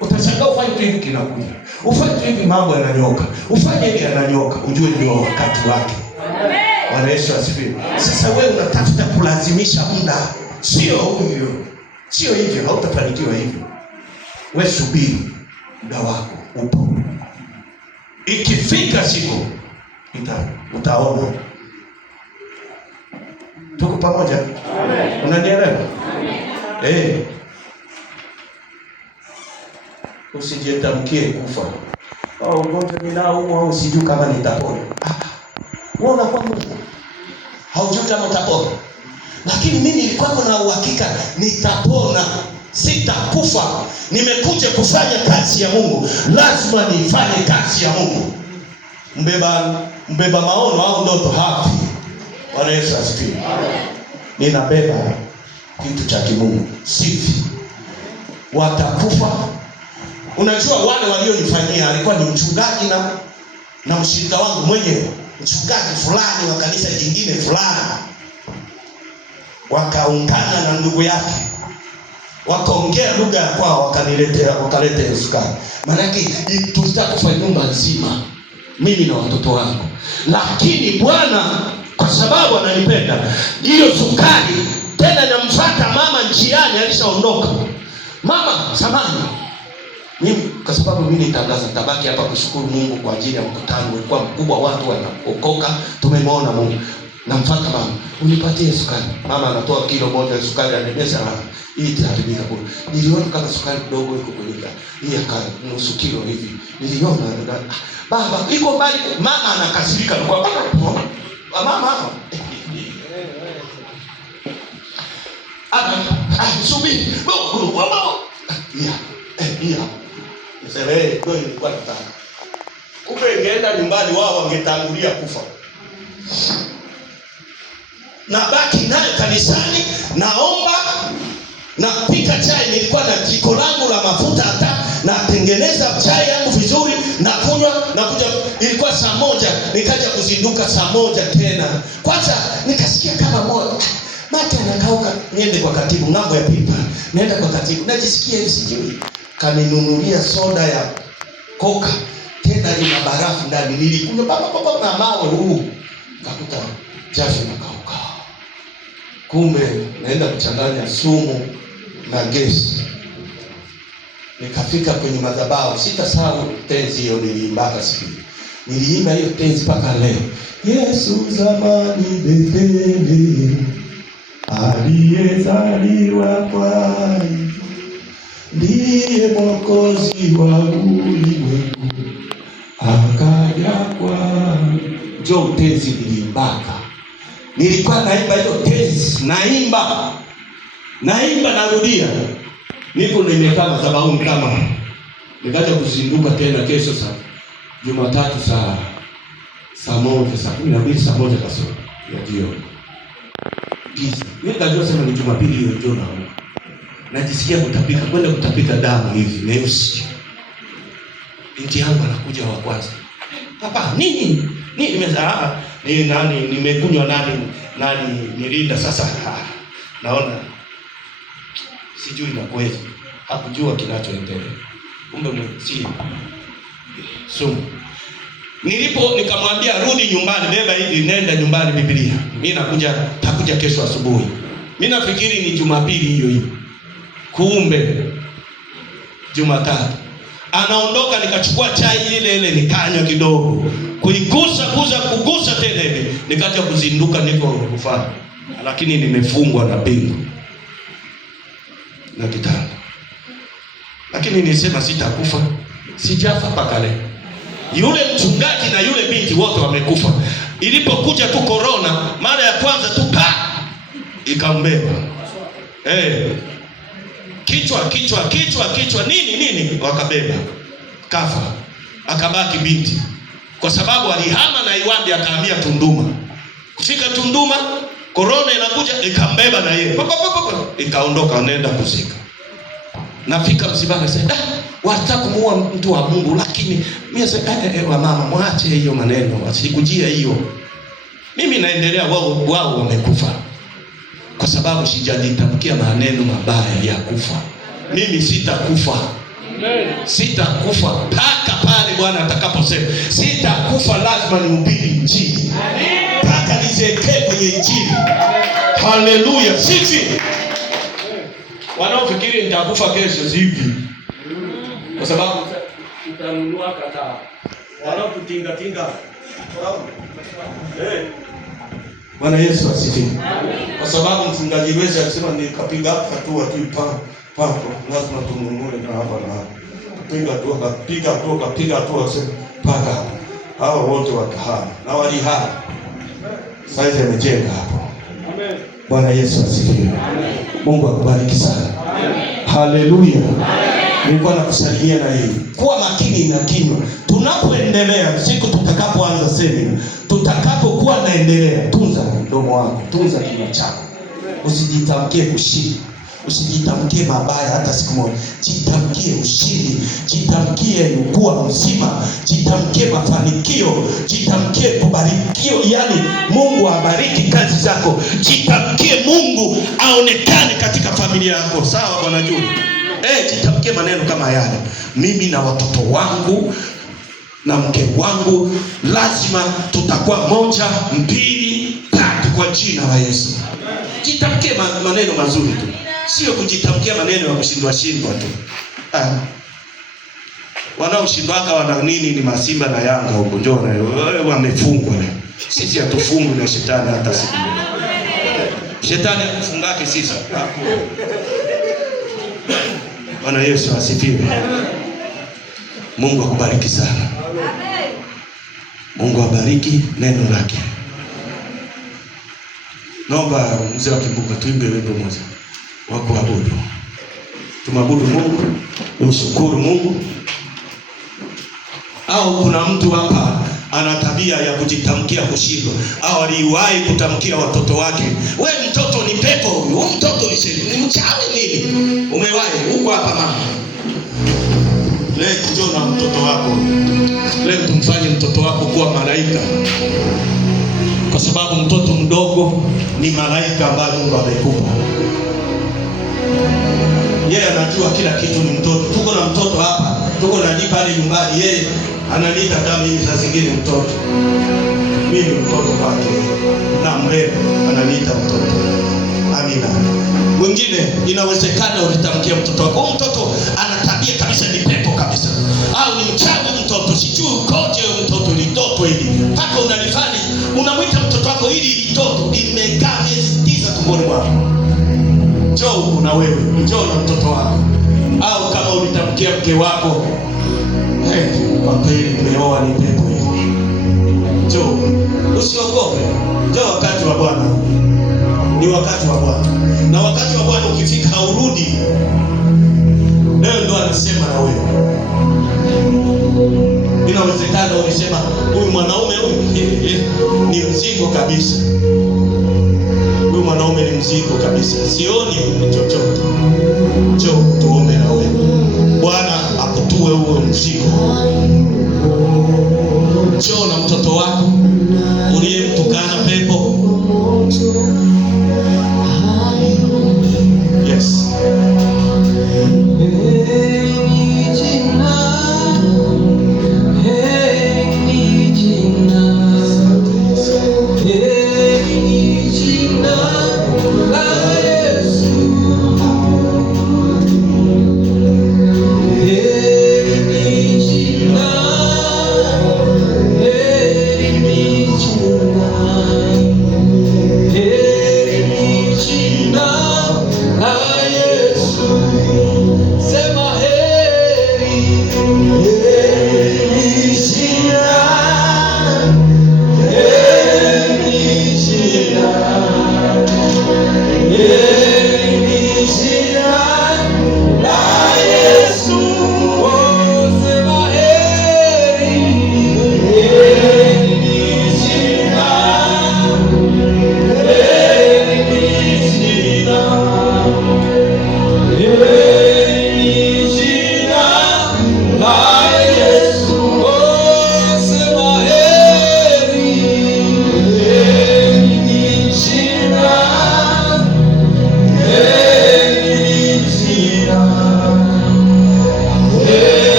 Utashangaa ufanye tu hivi kinakuja. Ufanye tu hivi mambo yananyoka. Ufanye hivi yananyoka. Ujue ndio wakati wake. Amen. Bwana Yesu asifiwe. Sasa wewe unatafuta kulazimisha muda. Sio hivyo, hautafanikiwa hivyo. Wewe subiri muda wako upo. Ikifika siku utaona. Tuko pamoja? Amen. Unanielewa? Amen. Usijitamkie kufa. Ugonjwa ninao au sijui kama nitapona. Unaona kwa Mungu. Haujui kama utapona. Lakini mimi nilikuwa na uhakika nitapona. Sitakufa. Nimekuja kufanya kazi ya Mungu. Lazima nifanye kazi ya Mungu. Mbeba maono au ndoto hafi. Bwana Yesu asifiwe. Ninabeba kitu cha kimungu. Sifi. Watakufa. Unajua wale walionifanyia alikuwa ni mchungaji na mshirika wangu mwenyewe. Mchungaji fulani wa kanisa jingine fulani. Wakaungana na ndugu yake. Wakaongea lugha ya kwao wakaleta sukari. Maana yake tutakufa nyumba nzima. Mimi na watoto wangu. Lakini Bwana kwa sababu ananipenda, hiyo sukari tena namfuata mama njiani alishaondoka. Mama samani. Mimi kwa sababu mimi nitangaza tabaki hapa kushukuru Mungu kwa ajili ya mkutano ulikuwa mkubwa, watu wanaokoka, tumemwona Mungu. Namfuata mama, unipatie sukari. Mama anatoa kilo moja ya sukari, anameza hii itaharibika bure. Niliona kama sukari kidogo iko kwenye hii aka nusu kilo hivi. Niliona baba iko mbali, mama anakasirika kwa mama. Subiri. Niseme ndio nilikuwa nataka. Kumbe ingeenda nyumbani wao wangetangulia kufa. Na baki naye kanisani, naomba, napika chai, nilikuwa na jiko langu la mafuta hata natengeneza chai yangu vizuri, nakunywa, nakuja ilikuwa saa 1, nikaja kuzinduka saa 1 tena. Kwanza nikasikia kama moyo mate anakauka, niende kwa katibu ngambo ya pipa. Naenda kwa katibu, najisikia hivi sijui. Kaninunulia soda ya Coca, tena ina barafu ndani. Nilikunywa baba na mawe huu. Kakuta jasho nakauka. Kumbe naenda kuchanganya sumu na gesi. Nikafika kwenye madhabahu, sitasahau tenzi hiyo niliimba siku. Niliimba hiyo tenzi mpaka leo. Yesu zamani Bethlehem aliyezaliwa kwa ndiye Mwokozi wa ulimwengu akaja kwa. Njoo tenzi niliimbaka. Nilikuwa naimba hiyo tenzi, naimba narudia. Niko nimekaa madhabahuni kama nikaja kuzinduka tena kesho Jumatatu saa 1, saa 12, saa 1 kasoro ya jioni. Mimi nikajua sema ni Jumapili hiyo ndio naona. Najisikia kutapika, kwenda kutapika damu hivi meusi. Binti yangu anakuja wa kwanza. Papa, nini? Ni nani nimekunywa nani nilinda sasa. Naona sijui inakweza. Hakujua kinachoendelea. Kumbe si sumu. Nikamwambia rudi nyumbani, beba hivi nenda nyumbani Biblia. Mimi takuja kesho asubuhi. Mimi nafikiri ni Jumapili hiyo. Kumbe Jumatatu. Anaondoka, nikachukua chai ile nikanywa kidogo. Kugusa tena hivi. Nikaja kuzinduka niko kufanya. Lakini nimefungwa na pingu na kitanda. Lakini nisema sitakufa. Sijafa mpaka leo. Yule mchungaji na yule binti wote wamekufa. Ilipokuja tu corona, mara ya kwanza tu ikambeba. Kichwa nini wakabeba. Kafa. Akabaki binti. Kwa sababu alihama na Iwandi akahamia Tunduma. Kufika Tunduma, corona inakuja ikambeba na yeye. Ikaondoka anaenda kuzika. Nafika msibani sasa, wataka kumuua mtu wa Mungu, lakini mimi sasa wa mama mwache hiyo maneno, asikujia hiyo. Mimi naendelea, wao wamekufa. Kwa sababu sijajitamkia maneno mabaya ya kufa. Mimi sitakufa. Sitakufa mpaka pale Bwana atakaposema. Sitakufa, lazima nihubiri Injili. Mpaka nizekee kwenye Injili. Haleluya. Sisi wanaofikiri nitakufa kesho hivi. Kwa sababu utanunua kataa. Wanaokutinga. Bwana Yesu asifiwe. Kwa sababu mchungaji wetu akisema nikapiga hatua tu papo lazima tununue na hapa na hapa. Piga hatua sasa paka hao wote wakahama na walihama. Sasa amejenga hapo. Amen. Bwana Yesu asifiwe. Amen. Mungu akubariki sana. Amen. Haleluya. Amen. Nilikuwa nakusalimia na hii. Kuwa makini na kinywa. Tunapoendelea siku tutakapoanza semina, tutakapokuwa naendelea, tunza mdomo wako, tunza kinywa chako. Usijitamkie kushindi. Usijitamkie mabaya hata siku moja. Jitamkie ushindi, jitamkie kuwa mzima, jitamkie mafanikio, jitamkie kubarikio, yani Mungu abariki kazi zako. Jitamkie Mungu aonekane katika familia yako. Sawa Bwana Juni? Jitamkie maneno kama yale. Mimi na watoto wangu na mke wangu lazima tutakuwa 1, 2, 3 kwa jina la Yesu. Jitamkie maneno mazuri tu. Sio kujitamkia maneno ya kushindwa tu. Wanaoshindwa wana nini ni Masimba na Yanga huko, njoo wamefungwa. Sisi hatufungwi na shetani hata siku. Shetani akufungake sisi. Bwana Yesu asifiwe. Mungu akubariki sana. Mungu abariki neno lake. Naomba mzee wa Kimbuka tuimbe wimbo mmoja wa kuabudu. Tumwabudu Mungu, tumshukuru Mungu. Au kuna mtu hapa ana tabia ya kujitamkia kushindwa, au aliwahi kutamkia watoto wake, we mtoto ni pepo huyu, huyu mtoto ni mchawi nini? Umewahi huko hapa mama? Leo njoo na mtoto wako. Leo tumfanye mtoto wako kuwa malaika. Kwa sababu mtoto mdogo ni malaika ambaye Mungu amekupa. Yeye anajua kila kitu, ni mtoto. Tuko na mtoto hapa, tuko na jipa pale nyumbani, yeye ananiita kama mimi saa zingine mtoto. Mimi ni mtoto kwake. Na mrembo ananiita mtoto. Amina. Mwingine inawezekana ulitamkia mtoto wako, mtoto ana tabia kabisa ni pepo kabisa. Au ni mchawi mtoto, sijui ukoje mtoto, ni mtoto hili. Mpaka unalifanya, unamwita mtoto wako hili mtoto limekaa miezi 9 tumboni mwako. Njoo na wewe, njoo na mtoto wako. Au kama ulitamkia mke wako, kwa kweli nimeoa ni pepo hili. Njoo, usiogope. Njoo wakati wa Bwana. Ni wakati wa Bwana. Na wakati wa Bwana ukifika haurudi. Leo ndo anasema na wewe. Inawezekana ulisema huyu mwanaume huyu ni mzigo kabisa. Huyu mwanaume ni mzigo kabisa. Sioni chochote. Njoo tuombe na wewe. Bwana akutue huo mzigo. Njoo na mtoto wako uliyemtukana pepo. Yes.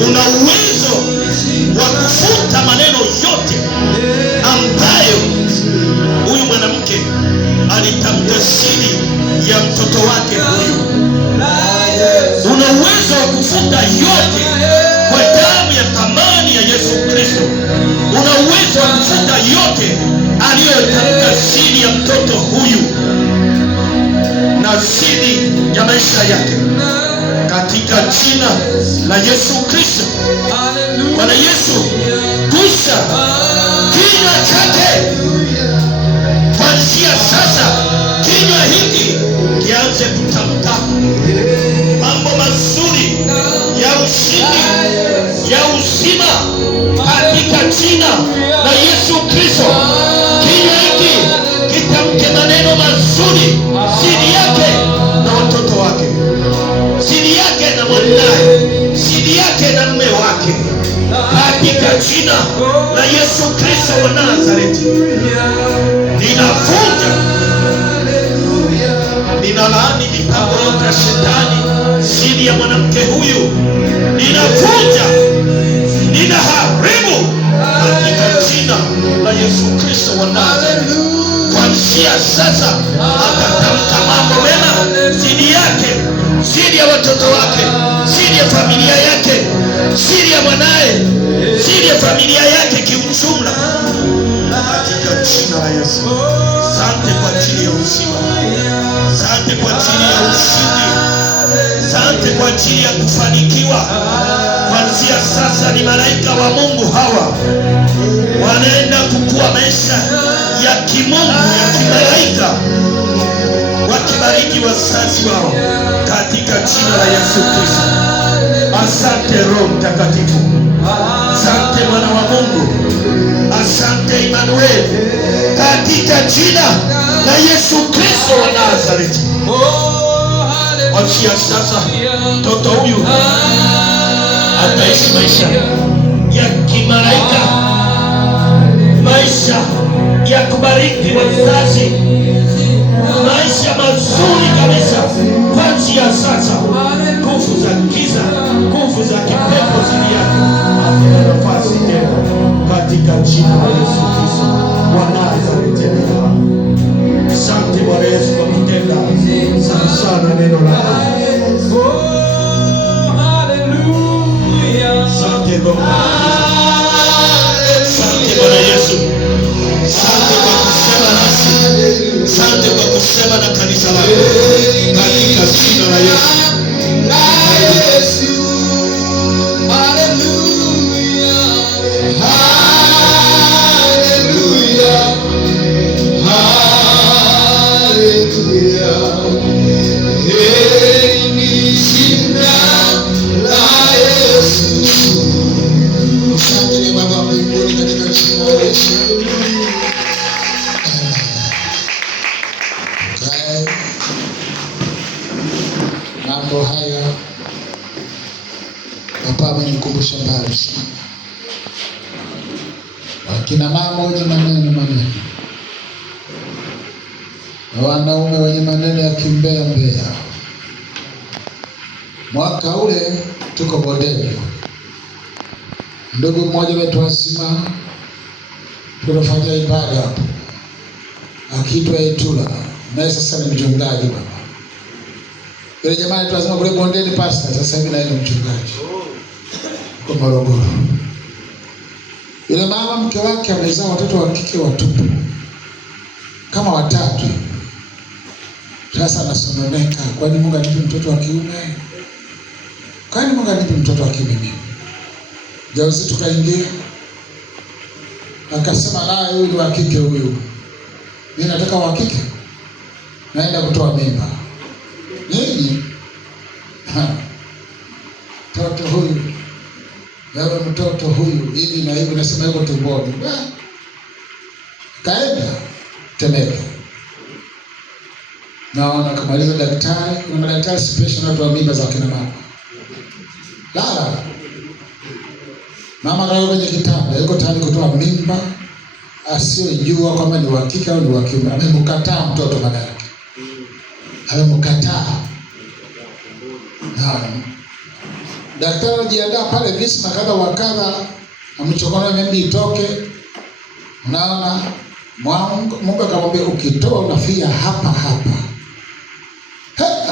Una uwezo wa ya maisha yake katika jina la Yesu Kristo. Bwana Yesu, gusa kinywa chake kuanzia sasa. Kinywa hiki kianze kutamka mambo mazuri ya ushindi, ya uzima katika jina la Yesu Kristo. Kinywa hiki kitamke maneno mazuri siri yake na watoto wake, siri yake na mwanae, siri yake na mume wake katika jina la Yesu Kristo wa Nazareti. Ninafunja, ninalaani mipango yote ya shetani siri ya mwanamke huyu. Ninafunja, ninaharibu katika jina la Yesu Kristo wa Nazareti. Kuanzia sasa atatamka mambo mema siri yake, siri ya watoto wake, siri ya familia yake, siri ya mwanae, siri ya familia yake kiujumla katika jina la Yesu. Asante kwa ajili ya uzima, asante kwa ajili ya ushindi, asante kwa ajili ya kufanikiwa. Kuanzia sasa ni malaika wa Mungu hawa wanaenda kukua maisha ya kimungu, ya kimalaika, wakibariki wazazi wao katika jina la Yesu Kristo. Asante Roho Mtakatifu, asante Mwana wa Mungu, asante Emmanuel, katika jina la Yesu Kristo wa Nazareti. Kuanzia sasa mtoto huyu ataishi maisha ya kimalaika, maisha ya kubariki wazazi, maisha mazuri kabisa. Kuanzia sasa nguvu za giza, nguvu za kipepo zili yake hakuna nafasi tena katika jina la Yesu Kristo wa Nazareti. Asante Bwana Yesu kwa kutenda sana neno lako. Asante Bwana. Asante Bwana Yesu. Asante kwa kusema nasi. Asante kwa kusema na kanisa lako katika jina la Yesu. Mambo haya Baba amenikumbusha mbali sana. Wakina mama wenye maneno na wanaume wenye maneno ya kimbea mbea. Mwaka ule tuko Bodeni, ndugu mmoja wetu wasima tunafanya ibada hapo, akiitwa Etula, naye sasa ni mchungaji baba. Yule jamaa tunasema kule Bondeni pastor, sasa hivi naye ni mchungaji kwa Morogoro. Yule mama mke wake amezaa watoto wa kike watupu kama watatu. Sasa anasononeka, kwani Mungu anipe mtoto wa kiume? Kwani Mungu anipe mtoto wa kiume? Jauzito kaingia, akasema la, huyu ni wa kike huyu. Mimi nataka wa kike. Naenda kutoa mimba. Nini? Mtoto huyu, wewe mtoto huyu hivi na hivi, nasema yuko tumboni. Kaenda Temeke. Naona kamaliza daktari, kuna madaktari special watu wa mimba za kina mama. Lala. Mama kayo kwenye kitanda, yuko tayari kutoa mimba, asiyojua kwamba ni wa kike au ni wa kiume. Amemkataa mtoto baba yake. Amemkataa. Daktari anajiandaa pale visi na kadha wa kadha, amechokona mimba itoke. Unaona, Mungu akamwambia ukitoa unafia hapa hapa.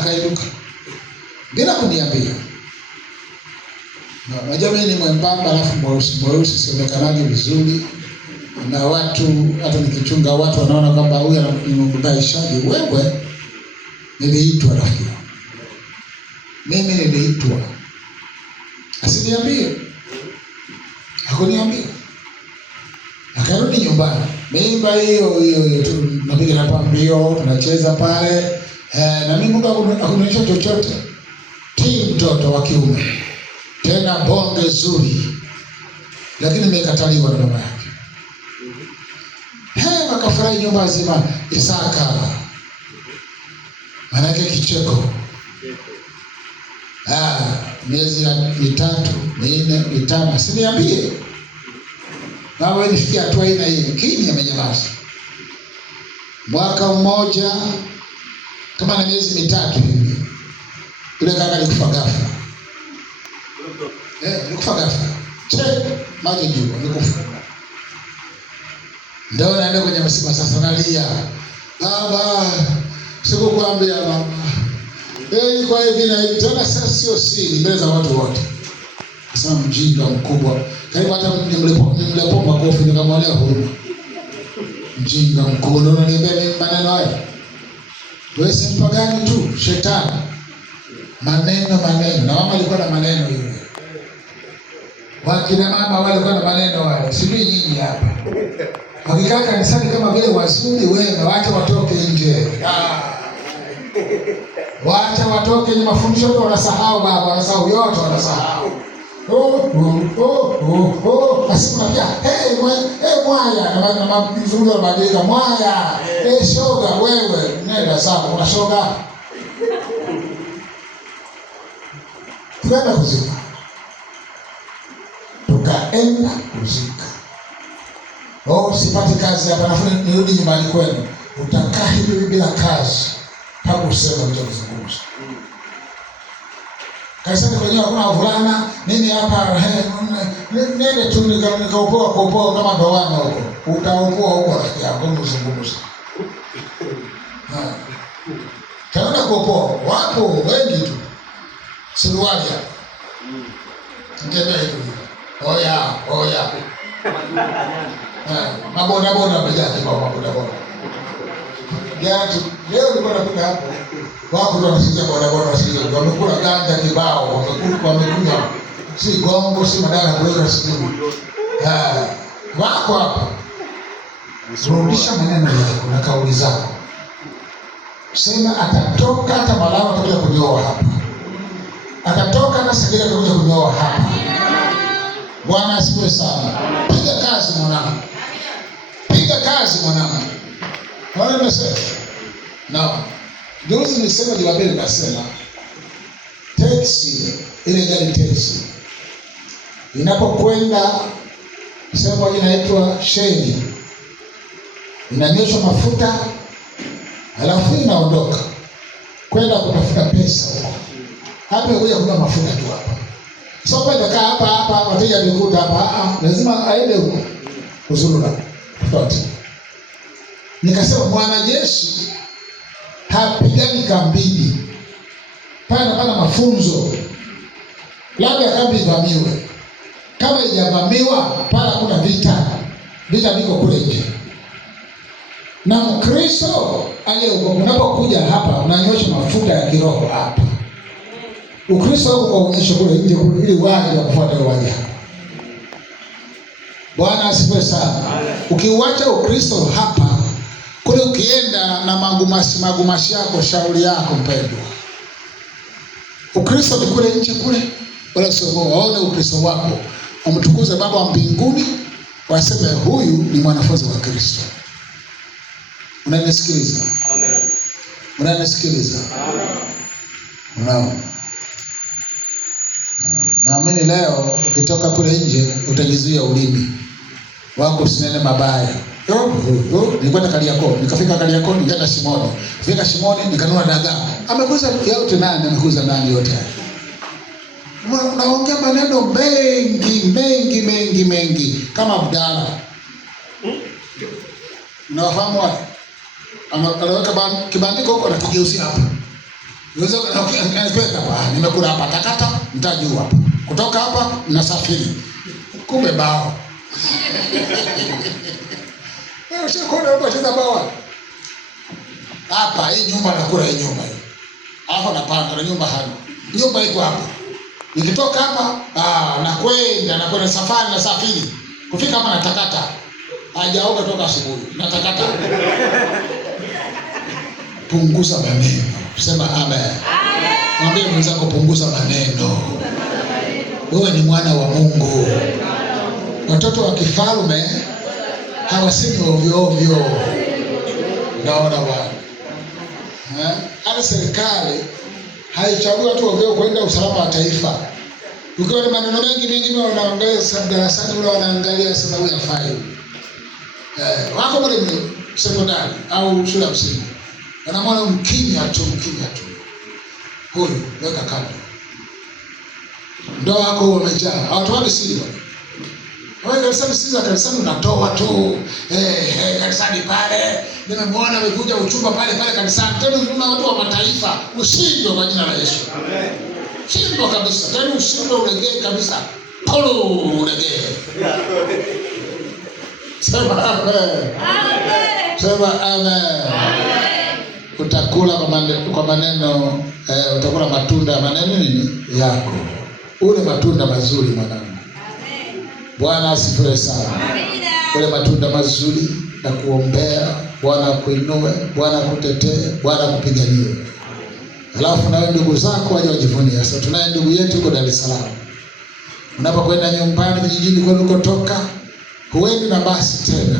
Akainuka bila kuniambia. Najua mimi ni mwembamba alafu mweusi sionekanaje vizuri. Na watu hata nikichunga watu wanaona kwamba huyu ni mbabaishaji. Wewe niliitwa rafiki. Mimi niliitwa. Asiniambie. Hakuniambia. Akarudi nyumbani. Mimba hiyo tunapiga na pambio, tunacheza pale. Na mimi Mungu hakunionyesha chochote. Mtoto wa kiume. Tena bonge zuri. Lakini nimekataliwa na mama yake. Wakafurahi nyumba nzima. Isaka. Manake kicheko. Miezi 3, 4, 5. Asiniambie. Na wewe nifikia hatua hii na hii. Kini amenyamaza. Mwaka mmoja kama na miezi 3 hivi. Yule kaka alikufa ghafla. Alikufa ghafla. Maji juu alikufa. Ndio naenda kwenye msiba sasa nalia. Baba, sikukwambia mama. Kwa hivi na hivi tena sasa sio siri mbele za watu wote. Sasa mjinga mkubwa. Karibu hata nimlepo makofi nikamwonea huruma. Mjinga mkubwa ndio unaniambia mimi maneno haya. Wewe si mpagani tu, shetani. Maneno. Na mama alikuwa na maneno yule. Wakina mama wale walikuwa na maneno wale. Sijui nyinyi hapa. Wakikaa kanisani kama vile wazuri wewe, waacha watoke nje. Waacha watoke nje, mafundisho yote wanasahau baba, wanasahau yote wanasahau. Asikumwambia, mwaya, na mzungu anabadilika, mwaya, shoga wewe, nenda sawa, una shoga. Tukaenda kuzika. Sipati kazi hapa, nafuni nirudi nyumbani kwenu. Utakaa hivi bila kazi. Hapo usema mtakuzungumza. Kaisani kwenyewe hakuna wavulana, nini hapa, nende tu nikaopoa kama ndoana huko. Utaopoa huko rafiki yako mzungumza. Kaenda kuopoa, wapo wengi tu. Suruali hapa. Ngebe hivi. Oya. Maboda wamejaa kibao maboda. Leo nilikuwa napita hapo. Wako ndo wanasikia boda wanasikia. Wamekula ganja kibao, wamekunywa si gongo, si madawa ya kulevya siku. Wako hapa. Rudisha maneno yako na kauli zako. Sema atatoka hata Malawa atakuja kunioa hapa. Atatoka na Segera atakuja kunioa hapa. Bwana asifiwe sana. Piga kazi mwanangu. Wale nimesema. Juzi nilisema Jumapili nasema. Taxi, ile gari taxi. Inapokwenda sehemu moja inaitwa Shell. Inanyweshwa mafuta, halafu inaondoka. Kwenda kutafuta pesa huko. Hapa kuja kununua mafuta tu hapa. Sio kwenda kaa hapa wateja wamekuta hapa. Lazima aende huko. Kuzurura. Tofauti. Nikasema mwanajeshi hapigani kambini. Pana mafunzo. Labda kambi ivamiwe. Kama haijavamiwa, pala kuna vita. Vita viko kule nje. Na Mkristo aliyeokoka unapokuja hapa unanyosha mafuta ya kiroho hapa. Ukristo huko uonyesha kule nje ili waje wafuate waje. Bwana asifiwe sana. Ukiuacha Ukristo hapa kule ukienda na magumashi yako, shauri yako mpendwa. Ukristo ni kule nje kule. Wala sio waone Ukristo wako. Umtukuze Baba wa mbinguni, waseme huyu ni mwanafunzi wa Kristo. Unanisikiliza? Amen. Unanisikiliza? Amen. Unaona? Naamini leo ukitoka kule nje utajizuia ulimi wako usinene mabaya. Nilikwenda Kariakoo, nikafika Kariakoo, nikaenda Shimoni. Fika Shimoni nikanunua dagaa. Amekuza yote nani? Amekuza nani yote? Unaongea maneno mengi kama Abdalla. Unawafahamu wale? Anaweka kibandiko huko na kigeuzi hapa. Unaweza kuweka hapa, nimekula hapa takata, nitajua hapa. Kutoka hapa nasafiri. Kumbe bao. Ushakona hapo cheza bao. Hapa hii nyumba nakula hii nyumba hii. Hapo napanga na nyumba hana. Nyumba iko hapa. Nikitoka hapa, nakwenda safari na safiri. Kufika hapa natakata. Hajaoga toka asubuhi. Natakata. Punguza maneno. Sema amen. Amen. Mwambie mwenzako punguza maneno. Wewe ni mwana wa Mungu. Watoto wa kifalme hawasemi ovyo ovyo. Naona bwana. Hata serikali haichagui watu ovyo kwenda usalama wa taifa. Ukiwa na maneno mengi mengine wanaangalia darasani wala wanaangalia sababu ya faili. Wako wale sekondari au shule ya msingi. Wanamwona mkimya tu. Huyu weka kando. Ndio wako wamejaa. Hawatoa siri. Wewe kanisani unatoa tu. Kanisani pale nimemwona amekuja uchumba pale kanisani. Tena una watu wa mataifa. Ushindwe kwa jina la Yesu. Amen. Shindwe kabisa. Tena ushindwe ulegee kabisa. Polo ulegee. Sema amen. Amen. Sema amen. Amen. Utakula kwa maneno utakula matunda ya maneno nini yako. Ule matunda mazuri mwanangu. Amen. Bwana asifiwe sana. Amina. Ule matunda mazuri na kuombea, Bwana akuinue, Bwana akutetee, Bwana akupiganie. Alafu na ndugu zako waje wajivunie. Sasa tunaye ndugu yetu huko Dar es Salaam. Unapokwenda nyumbani vijijini kwenu ukotoka, huendi na basi tena.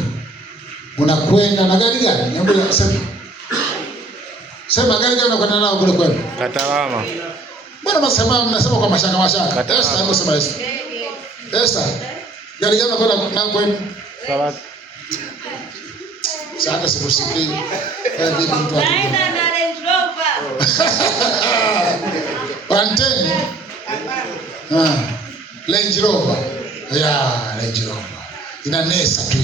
Unakwenda na gari gani? Hebu sema gari gani unakwenda nao kule kwenu? Katalama. Mbona mnasema kwa mashaka? Esther. Gari gani unakwenda nao kwenu? Sawa. Sasa sikusikii. Vipi mtu na Range Rover. Pantene. Range Rover. Range Rover. Inanesa tu.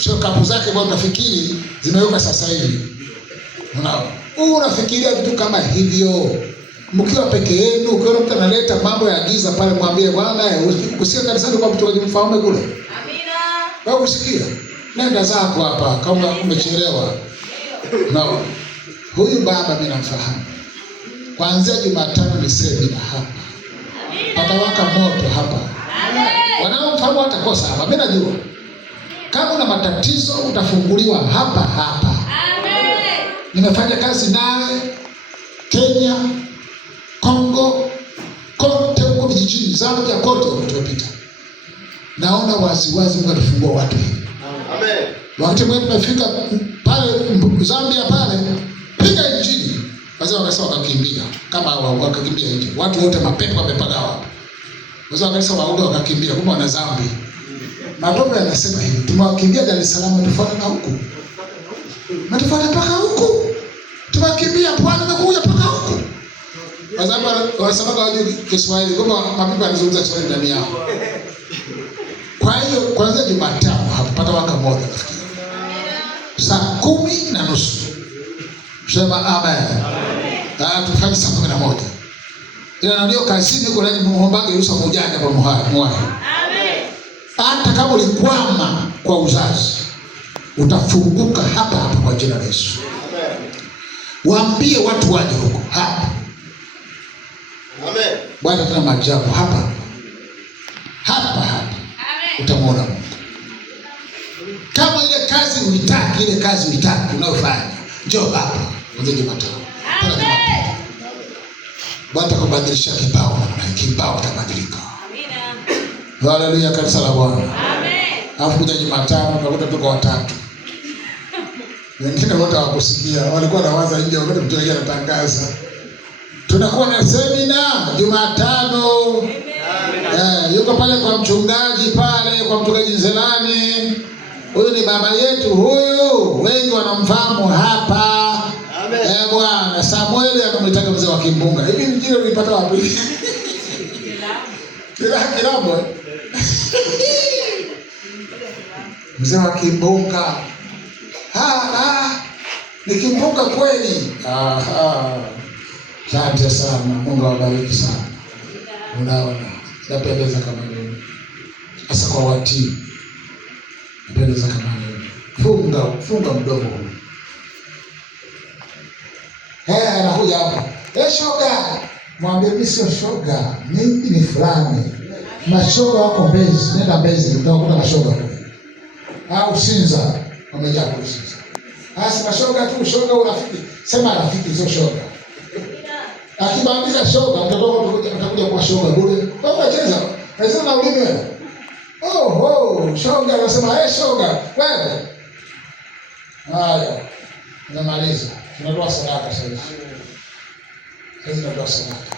Sio kapu zake bwana unafikiri zimeweka sasa hivi. Unaona? Unafikiria vitu kama hivyo. Mkiwa peke yenu, ukiona mtu analeta mambo ya giza pale mwambie bwana usikie kanisani kwa mtu mfahamu kule. Amina. Wewe usikia? Nenda zako hapa kama umechelewa. Unaona? Huyu baba mimi namfahamu. Kuanzia Jumatano ni semina hapa. Amina. Patawaka moto hapa. Amen. Wanaomfahamu watakosa hapa. Mimi najua. Kama una matatizo utafunguliwa hapa. Amen. Nimefanya kazi nawe Kenya, Kongo, kote huko vijijini, Zambia kote huko tumepita. Naona waziwazi Mungu atafungua watu. Amen. Wakati mwingine tumefika pale Zambia pale, piga injili. Wazee wakasema wakakimbia, kama wakakimbia nje. Watu wote mapepo wamepagawa hapo. Wazee wakasema waoga wakakimbia kama wana Zambia. Matombe yanasema hivi, tumewakimbia Dar es Salaam tufuata na huku. Mtufuata mpaka huku. Tumewakimbia Pwani na kuja mpaka huku. Wasema hawajui Kiswahili, kama mabibi anazungumza Kiswahili ndani yao. Kwa hiyo kuanzia Jumatano hapata waka moja nafikiri. Saa 10:30. Sema amen. Tufanye saa 11. Ila ndio kazini huko ndani muombange ruhusa mujanja kwa mwai. Amen. Hata kama ulikwama kwa uzazi utafunguka hapa kwa jina la Yesu. Amen. Waambie watu waje huko hapa. Amen. Bwana tuna maajabu hapa. Amen. Utamwona Mungu. Kama ile kazi uitaki unayofanya, njoo hapa kwanza Jumatano. Amen. Bwana atakubadilisha kibao kitabadilika. Amina. Haleluya kanisa la Bwana. Amen. Alafu kuja Jumatano tunakuta tuko watatu. Wengine wote hawakusikia, walikuwa nawaza nje wakati mchungaji anatangaza. Tunakuwa na semina Jumatano. Yuko pale kwa mchungaji Nzelani. Huyu ni baba yetu huyu. Wengi wanamfahamu hapa. Amen. Bwana Samuel anamwitaka mzee wa Kimbunga. Hivi mjini ulipata wapi? Kilambo. Mzee wa Kimbunga. Ni Kimbunga kweli. Asante sana. Mungu awabariki sana. Unaona, napendeza kama nini. Hasa kwa watii. Napendeza kama nini. Funga mdomo. Anakuja hapa. shoga. Mwambie mimi sio shoga. Mimi ni fulani. Mashoga wako Mbezi, nenda Mbezi utakuta mashoga kule. Au Sinza, wamejaa kule Sinza. Hasa mashoga tu, shoga urafiki. Sema rafiki sio shoga. Akibambiza shoga, mtoto wako utakuja kwa shoga bure. Wewe unacheza. Lazima na ulimi wewe. Shoga anasema, shoga, wewe. Haya. Tunamaliza. Tunatoa sadaka sasa. Sasa tunatoa sadaka.